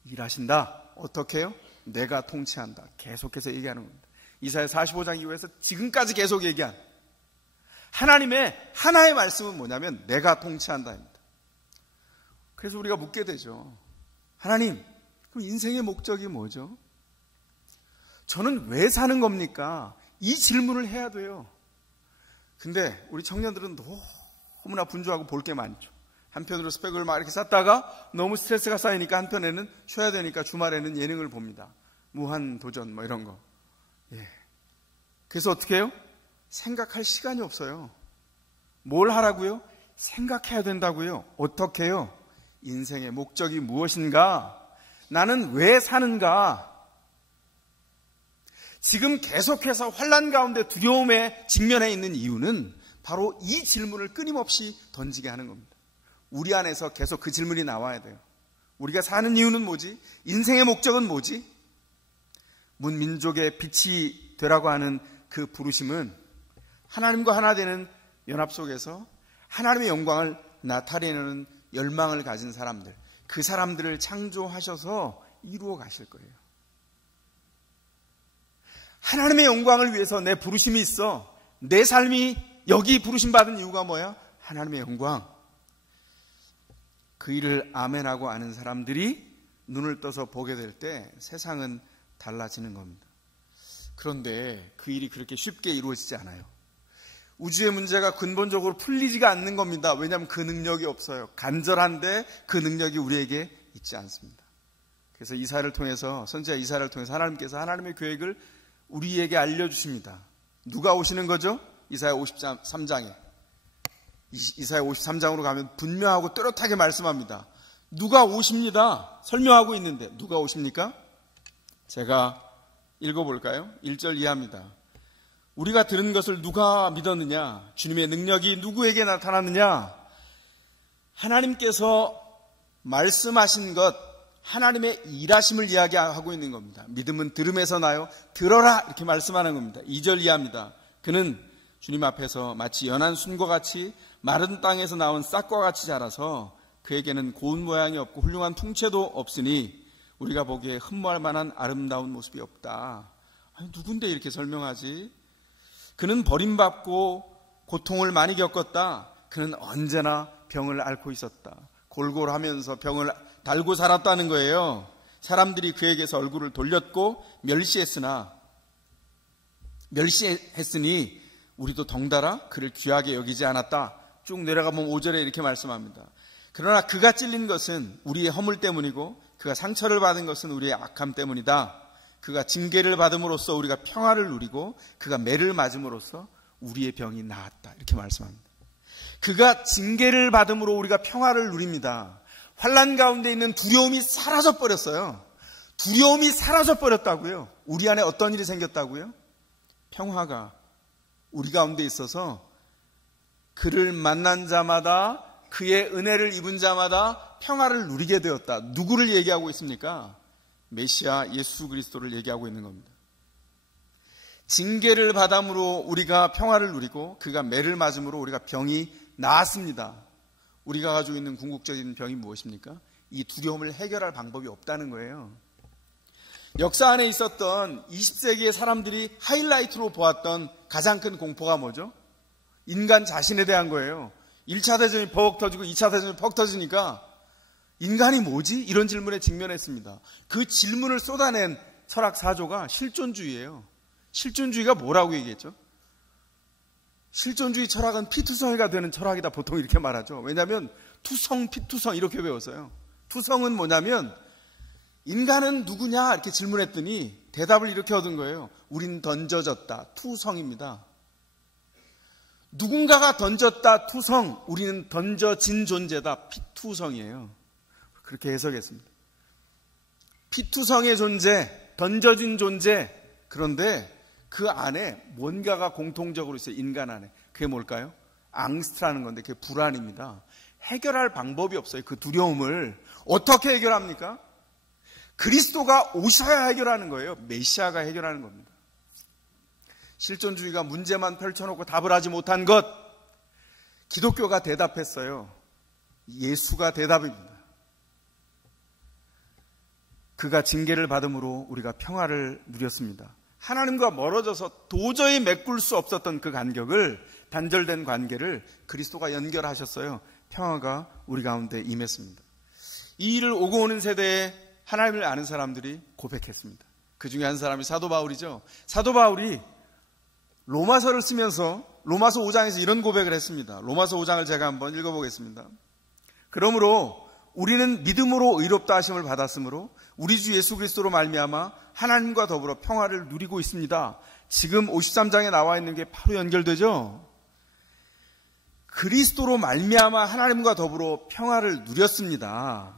일하신다. 어떻게 해요? 내가 통치한다. 계속해서 얘기하는 겁니다. 이사야 45장 이후에서 지금까지 계속 얘기한 하나님의 하나의 말씀은 뭐냐면 내가 통치한다입니다. 그래서 우리가 묻게 되죠. 하나님, 그럼 인생의 목적이 뭐죠? 저는 왜 사는 겁니까? 이 질문을 해야 돼요. 근데 우리 청년들은 너무나 분주하고 볼 게 많죠. 한편으로 스펙을 막 이렇게 쌓다가 너무 스트레스가 쌓이니까 한편에는 쉬어야 되니까 주말에는 예능을 봅니다. 무한도전 뭐 이런 거. 예. 그래서 어떻게 해요? 생각할 시간이 없어요. 뭘 하라고요? 생각해야 된다고요. 어떻게 해요? 인생의 목적이 무엇인가? 나는 왜 사는가? 지금 계속해서 환난 가운데 두려움에 직면해 있는 이유는 바로 이 질문을 끊임없이 던지게 하는 겁니다. 우리 안에서 계속 그 질문이 나와야 돼요. 우리가 사는 이유는 뭐지? 인생의 목적은 뭐지? 문민족의 빛이 되라고 하는 그 부르심은 하나님과 하나 되는 연합 속에서 하나님의 영광을 나타내는 열망을 가진 사람들, 그 사람들을 창조하셔서 이루어 가실 거예요. 하나님의 영광을 위해서 내 부르심이 있어. 내 삶이 여기 부르심 받은 이유가 뭐야? 하나님의 영광. 그 일을 아멘하고 아는 사람들이 눈을 떠서 보게 될 때 세상은 달라지는 겁니다. 그런데 그 일이 그렇게 쉽게 이루어지지 않아요. 우주의 문제가 근본적으로 풀리지가 않는 겁니다. 왜냐하면 그 능력이 없어요. 간절한데 그 능력이 우리에게 있지 않습니다. 그래서 이사야를 통해서, 선지자 이사야를 통해서 하나님께서 하나님의 계획을 우리에게 알려주십니다. 누가 오시는 거죠? 이사야 53장에. 이사야 53장으로 가면 분명하고 뚜렷하게 말씀합니다. 누가 오십니다. 설명하고 있는데 누가 오십니까? 제가 읽어볼까요? 1절 이하입니다. 우리가 들은 것을 누가 믿었느냐? 주님의 능력이 누구에게 나타났느냐? 하나님께서 말씀하신 것, 하나님의 일하심을 이야기하고 있는 겁니다. 믿음은 들음에서 나요. 들어라 이렇게 말씀하는 겁니다. 2절 이하입니다. 그는 주님 앞에서 마치 연한 순과 같이 마른 땅에서 나온 싹과 같이 자라서 그에게는 고운 모양이 없고 훌륭한 풍채도 없으니 우리가 보기에 흠모할 만한 아름다운 모습이 없다. 아니, 누군데 이렇게 설명하지? 그는 버림받고 고통을 많이 겪었다. 그는 언제나 병을 앓고 있었다. 골골하면서 병을 달고 살았다는 거예요. 사람들이 그에게서 얼굴을 돌렸고 멸시했으니 우리도 덩달아 그를 귀하게 여기지 않았다. 쭉 내려가보면 5절에 이렇게 말씀합니다. 그러나 그가 찔린 것은 우리의 허물 때문이고 그가 상처를 받은 것은 우리의 악함 때문이다. 그가 징계를 받음으로써 우리가 평화를 누리고 그가 매를 맞음으로써 우리의 병이 나았다. 이렇게 말씀합니다. 그가 징계를 받음으로 우리가 평화를 누립니다. 환난 가운데 있는 두려움이 사라져버렸어요. 두려움이 사라져버렸다고요. 우리 안에 어떤 일이 생겼다고요? 평화가 우리 가운데 있어서 그를 만난 자마다, 그의 은혜를 입은 자마다 평화를 누리게 되었다. 누구를 얘기하고 있습니까? 메시아 예수 그리스도를 얘기하고 있는 겁니다. 징계를 받음으로 우리가 평화를 누리고 그가 매를 맞음으로 우리가 병이 나았습니다. 우리가 가지고 있는 궁극적인 병이 무엇입니까? 이 두려움을 해결할 방법이 없다는 거예요. 역사 안에 있었던 20세기의 사람들이 하이라이트로 보았던 가장 큰 공포가 뭐죠? 인간 자신에 대한 거예요. 1차 대전이 퍽 터지고 2차 대전이 퍽 터지니까 인간이 뭐지? 이런 질문에 직면했습니다. 그 질문을 쏟아낸 철학 사조가 실존주의예요. 실존주의가 뭐라고 얘기했죠? 실존주의 철학은 피투성이가 되는 철학이다. 보통 이렇게 말하죠. 왜냐하면 투성, 피투성 이렇게 배웠어요. 투성은 뭐냐면 인간은 누구냐? 이렇게 질문했더니 대답을 이렇게 얻은 거예요. 우린 던져졌다. 투성입니다. 누군가가 던졌다. 투성. 우리는 던져진 존재다. 피투성이에요. 그렇게 해석했습니다. 피투성의 존재, 던져진 존재. 그런데 그 안에 뭔가가 공통적으로 있어요. 인간 안에. 그게 뭘까요? 앙스트라는 건데 그게 불안입니다. 해결할 방법이 없어요. 그 두려움을 어떻게 해결합니까? 그리스도가 오셔야 해결하는 거예요. 메시아가 해결하는 겁니다. 실존주의가 문제만 펼쳐놓고 답을 하지 못한 것, 기독교가 대답했어요. 예수가 대답입니다. 그가 징계를 받음으로 우리가 평화를 누렸습니다. 하나님과 멀어져서 도저히 메꿀 수 없었던 그 간격을, 단절된 관계를 그리스도가 연결하셨어요. 평화가 우리 가운데 임했습니다. 이 일을 오고 오는 세대에 하나님을 아는 사람들이 고백했습니다. 그 중에 한 사람이 사도 바울이죠. 사도 바울이 로마서를 쓰면서 로마서 5장에서 이런 고백을 했습니다. 로마서 5장을 제가 한번 읽어보겠습니다. 그러므로 우리는 믿음으로 의롭다 하심을 받았으므로 우리 주 예수 그리스도로 말미암아 하나님과 더불어 평화를 누리고 있습니다. 지금 53장에 나와 있는 게 바로 연결되죠. 그리스도로 말미암아 하나님과 더불어 평화를 누렸습니다.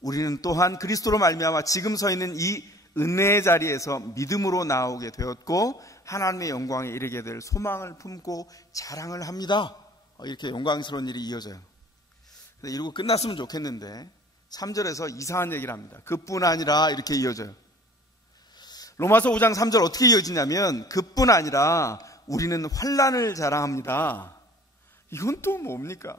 우리는 또한 그리스도로 말미암아 지금 서 있는 이 은혜의 자리에서 믿음으로 나오게 되었고 하나님의 영광에 이르게 될 소망을 품고 자랑을 합니다. 이렇게 영광스러운 일이 이어져요. 이러고 끝났으면 좋겠는데 3절에서 이상한 얘기를 합니다. 그뿐 아니라 이렇게 이어져요. 로마서 5장 3절 어떻게 이어지냐면 그뿐 아니라 우리는 환난을 자랑합니다. 이건 또 뭡니까?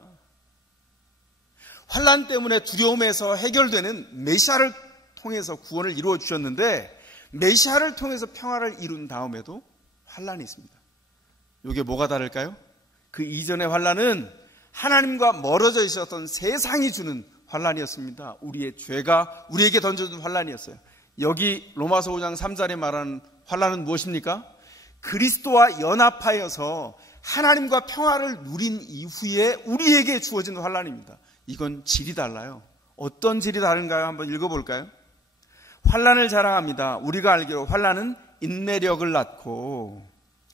환난 때문에 두려움에서 해결되는 메시아를 통해서 구원을 이루어 주셨는데 메시아를 통해서 평화를 이룬 다음에도 환난이 있습니다. 이게 뭐가 다를까요? 그 이전의 환난은 하나님과 멀어져 있었던 세상이 주는 환난이었습니다. 우리의 죄가 우리에게 던져준 환난이었어요. 여기 로마서 5장 3절에 말하는 환난은 무엇입니까? 그리스도와 연합하여서 하나님과 평화를 누린 이후에 우리에게 주어진 환난입니다. 이건 질이 달라요. 어떤 질이 다른가요? 한번 읽어볼까요? 환난을 자랑합니다. 우리가 알기로 환난은 인내력을 낳고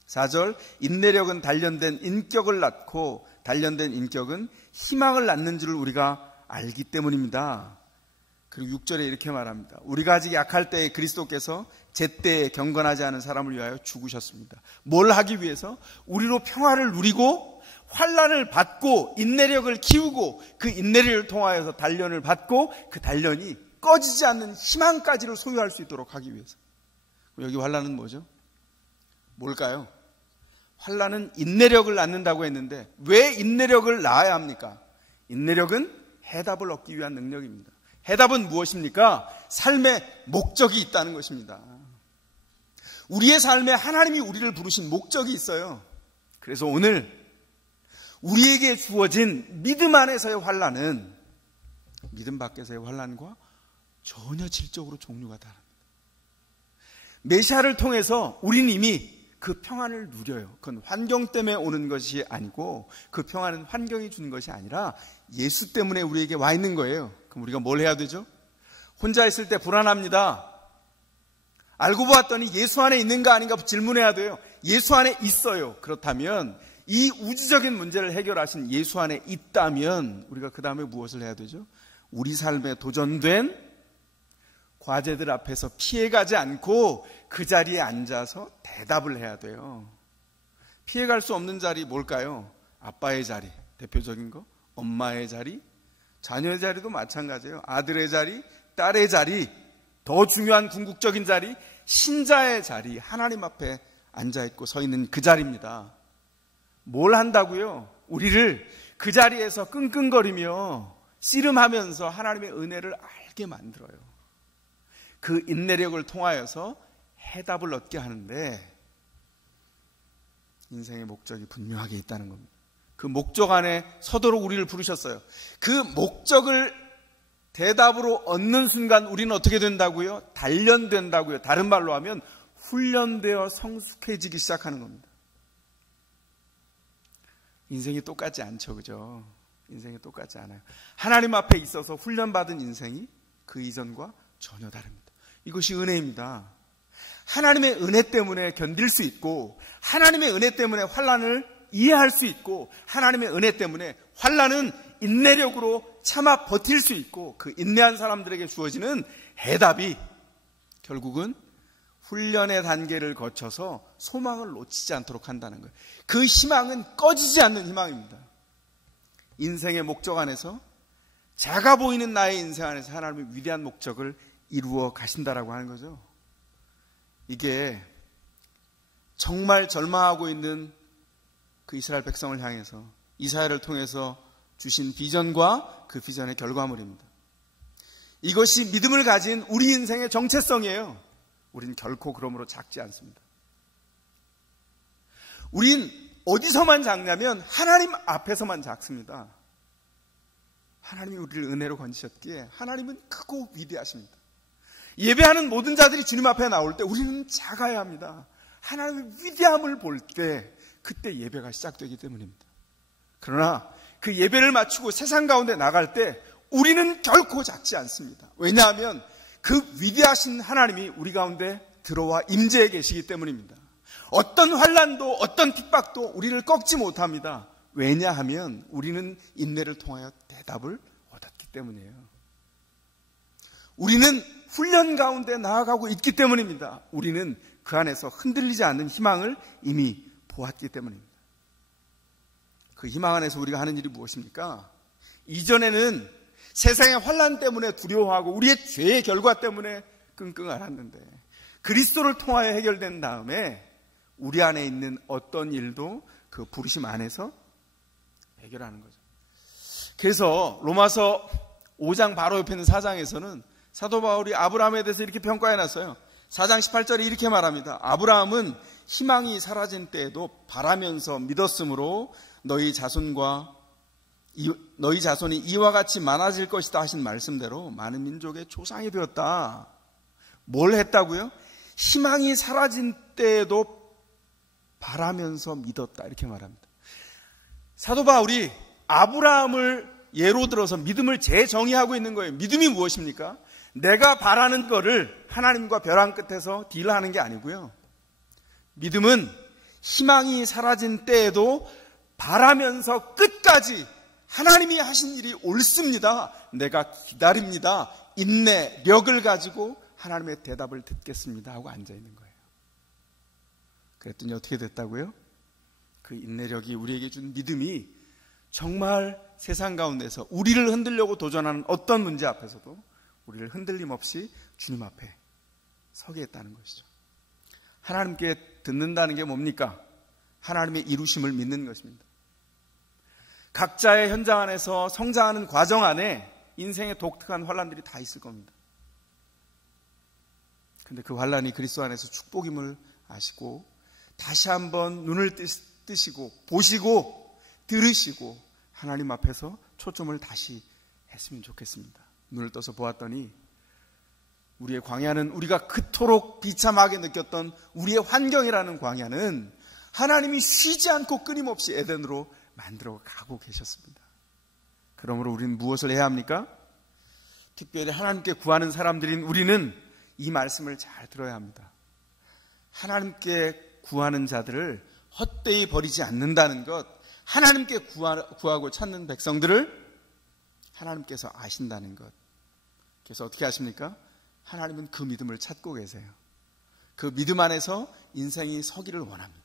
4절 인내력은 단련된 인격을 낳고 단련된 인격은 희망을 낳는 줄을 우리가 알기 때문입니다. 그리고 6절에 이렇게 말합니다. 우리가 아직 약할 때에 그리스도께서 제때에 경건하지 않은 사람을 위하여 죽으셨습니다. 뭘 하기 위해서? 우리로 평화를 누리고 환난을 받고 인내력을 키우고 그 인내력을 통하여서 단련을 받고 그 단련이 꺼지지 않는 희망까지를 소유할 수 있도록 하기 위해서. 여기 환난은 뭐죠? 뭘까요? 환난은 인내력을 낳는다고 했는데 왜 인내력을 낳아야 합니까? 인내력은 해답을 얻기 위한 능력입니다. 해답은 무엇입니까? 삶의 목적이 있다는 것입니다. 우리의 삶에 하나님이 우리를 부르신 목적이 있어요. 그래서 오늘 우리에게 주어진 믿음 안에서의 환난은 믿음 밖에서의 환난과 전혀 질적으로 종류가 다릅니다. 메시아를 통해서 우리는 이미 그 평안을 누려요. 그건 환경 때문에 오는 것이 아니고 그 평안은 환경이 주는 것이 아니라 예수 때문에 우리에게 와 있는 거예요. 그럼 우리가 뭘 해야 되죠? 혼자 있을 때 불안합니다. 알고 보았더니 예수 안에 있는가 아닌가 질문해야 돼요. 예수 안에 있어요. 그렇다면 이 우주적인 문제를 해결하신 예수 안에 있다면 우리가 그 다음에 무엇을 해야 되죠? 우리 삶에 도전된 과제들 앞에서 피해가지 않고 그 자리에 앉아서 대답을 해야 돼요. 피해갈 수 없는 자리 뭘까요? 아빠의 자리, 대표적인 거. 엄마의 자리, 자녀의 자리도 마찬가지예요. 아들의 자리, 딸의 자리, 더 중요한 궁극적인 자리, 신자의 자리, 하나님 앞에 앉아있고 서 있는 그 자리입니다. 뭘 한다고요? 우리를 그 자리에서 끙끙거리며 씨름하면서 하나님의 은혜를 알게 만들어요. 그 인내력을 통하여서 해답을 얻게 하는데 인생의 목적이 분명하게 있다는 겁니다. 그 목적 안에 서도록 우리를 부르셨어요. 그 목적을 대답으로 얻는 순간 우리는 어떻게 된다고요? 단련된다고요. 다른 말로 하면 훈련되어 성숙해지기 시작하는 겁니다. 인생이 똑같지 않죠, 그죠? 인생이 똑같지 않아요. 하나님 앞에 있어서 훈련받은 인생이 그 이전과 전혀 다릅니다. 이것이 은혜입니다. 하나님의 은혜 때문에 견딜 수 있고, 하나님의 은혜 때문에 환난을 이해할 수 있고, 하나님의 은혜 때문에 환난은 인내력으로 참아 버틸 수 있고, 그 인내한 사람들에게 주어지는 해답이 결국은 훈련의 단계를 거쳐서 소망을 놓치지 않도록 한다는 거예요. 그 희망은 꺼지지 않는 희망입니다. 인생의 목적 안에서, 작아 보이는 나의 인생 안에서 하나님의 위대한 목적을 이루어 가신다라고 하는 거죠. 이게 정말 절망하고 있는 그 이스라엘 백성을 향해서 이사야를 통해서 주신 비전과 그 비전의 결과물입니다. 이것이 믿음을 가진 우리 인생의 정체성이에요. 우린 결코 그러므로 작지 않습니다. 우린 어디서만 작냐면 하나님 앞에서만 작습니다. 하나님이 우리를 은혜로 건지셨기에 하나님은 크고 위대하십니다. 예배하는 모든 자들이 주님 앞에 나올 때 우리는 작아야 합니다. 하나님의 위대함을 볼 때 그때 예배가 시작되기 때문입니다. 그러나 그 예배를 마치고 세상 가운데 나갈 때 우리는 결코 작지 않습니다. 왜냐하면 그 위대하신 하나님이 우리 가운데 들어와 임재해 계시기 때문입니다. 어떤 환난도 어떤 핍박도 우리를 꺾지 못합니다. 왜냐하면 우리는 인내를 통하여 대답을 얻었기 때문이에요. 우리는 훈련 가운데 나아가고 있기 때문입니다. 우리는 그 안에서 흔들리지 않는 희망을 이미 보았기 때문입니다. 그 희망 안에서 우리가 하는 일이 무엇입니까? 이전에는 세상의 환난 때문에 두려워하고 우리의 죄의 결과 때문에 끙끙 앓았는데 그리스도를 통하여 해결된 다음에 우리 안에 있는 어떤 일도 그 부르심 안에서 해결하는 거죠. 그래서 로마서 5장 바로 옆에 있는 4장에서는 사도 바울이 아브라함에 대해서 이렇게 평가해놨어요. 4장 18절에 이렇게 말합니다. 아브라함은 희망이 사라진 때에도 바라면서 믿었으므로 너희 자손이 이와 같이 많아질 것이다 하신 말씀대로 많은 민족의 조상이 되었다. 뭘 했다고요? 희망이 사라진 때에도 바라면서 믿었다. 이렇게 말합니다. 사도 바울이 아브라함을 예로 들어서 믿음을 재정의하고 있는 거예요. 믿음이 무엇입니까? 내가 바라는 거를 하나님과 벼랑 끝에서 딜하는 게 아니고요. 믿음은 희망이 사라진 때에도 바라면서 끝까지 하나님이 하신 일이 옳습니다. 내가 기다립니다. 인내력을 가지고 하나님의 대답을 듣겠습니다 하고 앉아있는 거예요. 그랬더니 어떻게 됐다고요? 그 인내력이 우리에게 준 믿음이 정말 세상 가운데서 우리를 흔들려고 도전하는 어떤 문제 앞에서도 우리를 흔들림 없이 주님 앞에 서게 했다는 것이죠. 하나님께 듣는다는 게 뭡니까? 하나님의 이루심을 믿는 것입니다. 각자의 현장 안에서 성장하는 과정 안에 인생의 독특한 환난들이 다 있을 겁니다. 근데 그 환난이 그리스도 안에서 축복임을 아시고 다시 한번 눈을 뜨시고 보시고 들으시고 하나님 앞에서 초점을 다시 했으면 좋겠습니다. 눈을 떠서 보았더니 우리의 광야는 우리가 그토록 비참하게 느꼈던 우리의 환경이라는 광야는 하나님이 쉬지 않고 끊임없이 에덴으로 만들어 가고 계셨습니다. 그러므로 우리는 무엇을 해야 합니까? 특별히 하나님께 구하는 사람들인 우리는 이 말씀을 잘 들어야 합니다. 하나님께 구하는 자들을 헛되이 버리지 않는다는 것, 하나님께 구하고 찾는 백성들을 하나님께서 아신다는 것. 그래서 어떻게 하십니까? 하나님은 그 믿음을 찾고 계세요. 그 믿음 안에서 인생이 서기를 원합니다.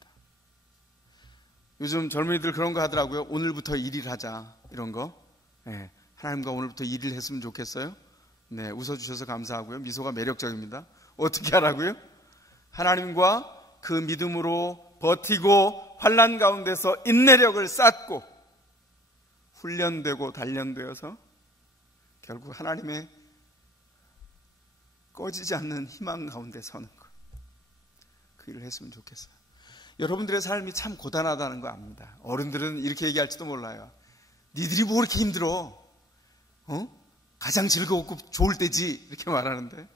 요즘 젊은이들 그런 거 하더라고요. 오늘부터 1일 하자 이런 거. 네, 하나님과 오늘부터 1일 했으면 좋겠어요. 네, 웃어주셔서 감사하고요. 미소가 매력적입니다. 어떻게 하라고요? 하나님과 그 믿음으로 버티고 환난 가운데서 인내력을 쌓고 훈련되고 단련되어서 결국 하나님의 꺼지지 않는 희망 가운데 서는 것. 그 일을 했으면 좋겠어요. 여러분들의 삶이 참 고단하다는 거 압니다. 어른들은 이렇게 얘기할지도 몰라요. 니들이 뭐 그렇게 힘들어? 가장 즐겁고 좋을 때지 이렇게 말하는데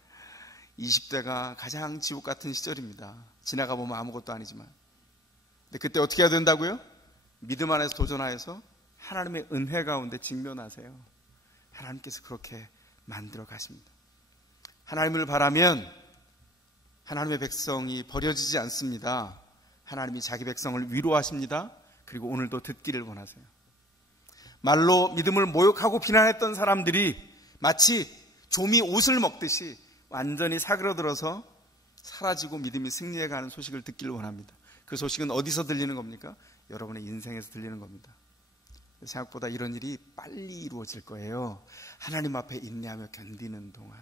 20대가 가장 지옥 같은 시절입니다. 지나가 보면 아무것도 아니지만. 근데 그때 어떻게 해야 된다고요? 믿음 안에서 도전하여서 하나님의 은혜 가운데 직면하세요. 하나님께서 그렇게 만들어 가십니다. 하나님을 바라면 하나님의 백성이 버려지지 않습니다. 하나님이 자기 백성을 위로하십니다. 그리고 오늘도 듣기를 원하세요. 말로 믿음을 모욕하고 비난했던 사람들이 마치 좀이 옷을 먹듯이 완전히 사그러들어서 사라지고 믿음이 승리해가는 소식을 듣기를 원합니다. 그 소식은 어디서 들리는 겁니까? 여러분의 인생에서 들리는 겁니다. 생각보다 이런 일이 빨리 이루어질 거예요. 하나님 앞에 인내하며 견디는 동안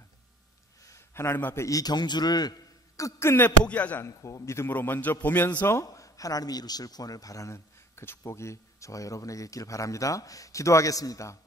하나님 앞에 이 경주를 끝끝내 포기하지 않고 믿음으로 먼저 보면서 하나님이 이루실 구원을 바라는 그 축복이 저와 여러분에게 있기를 바랍니다. 기도하겠습니다.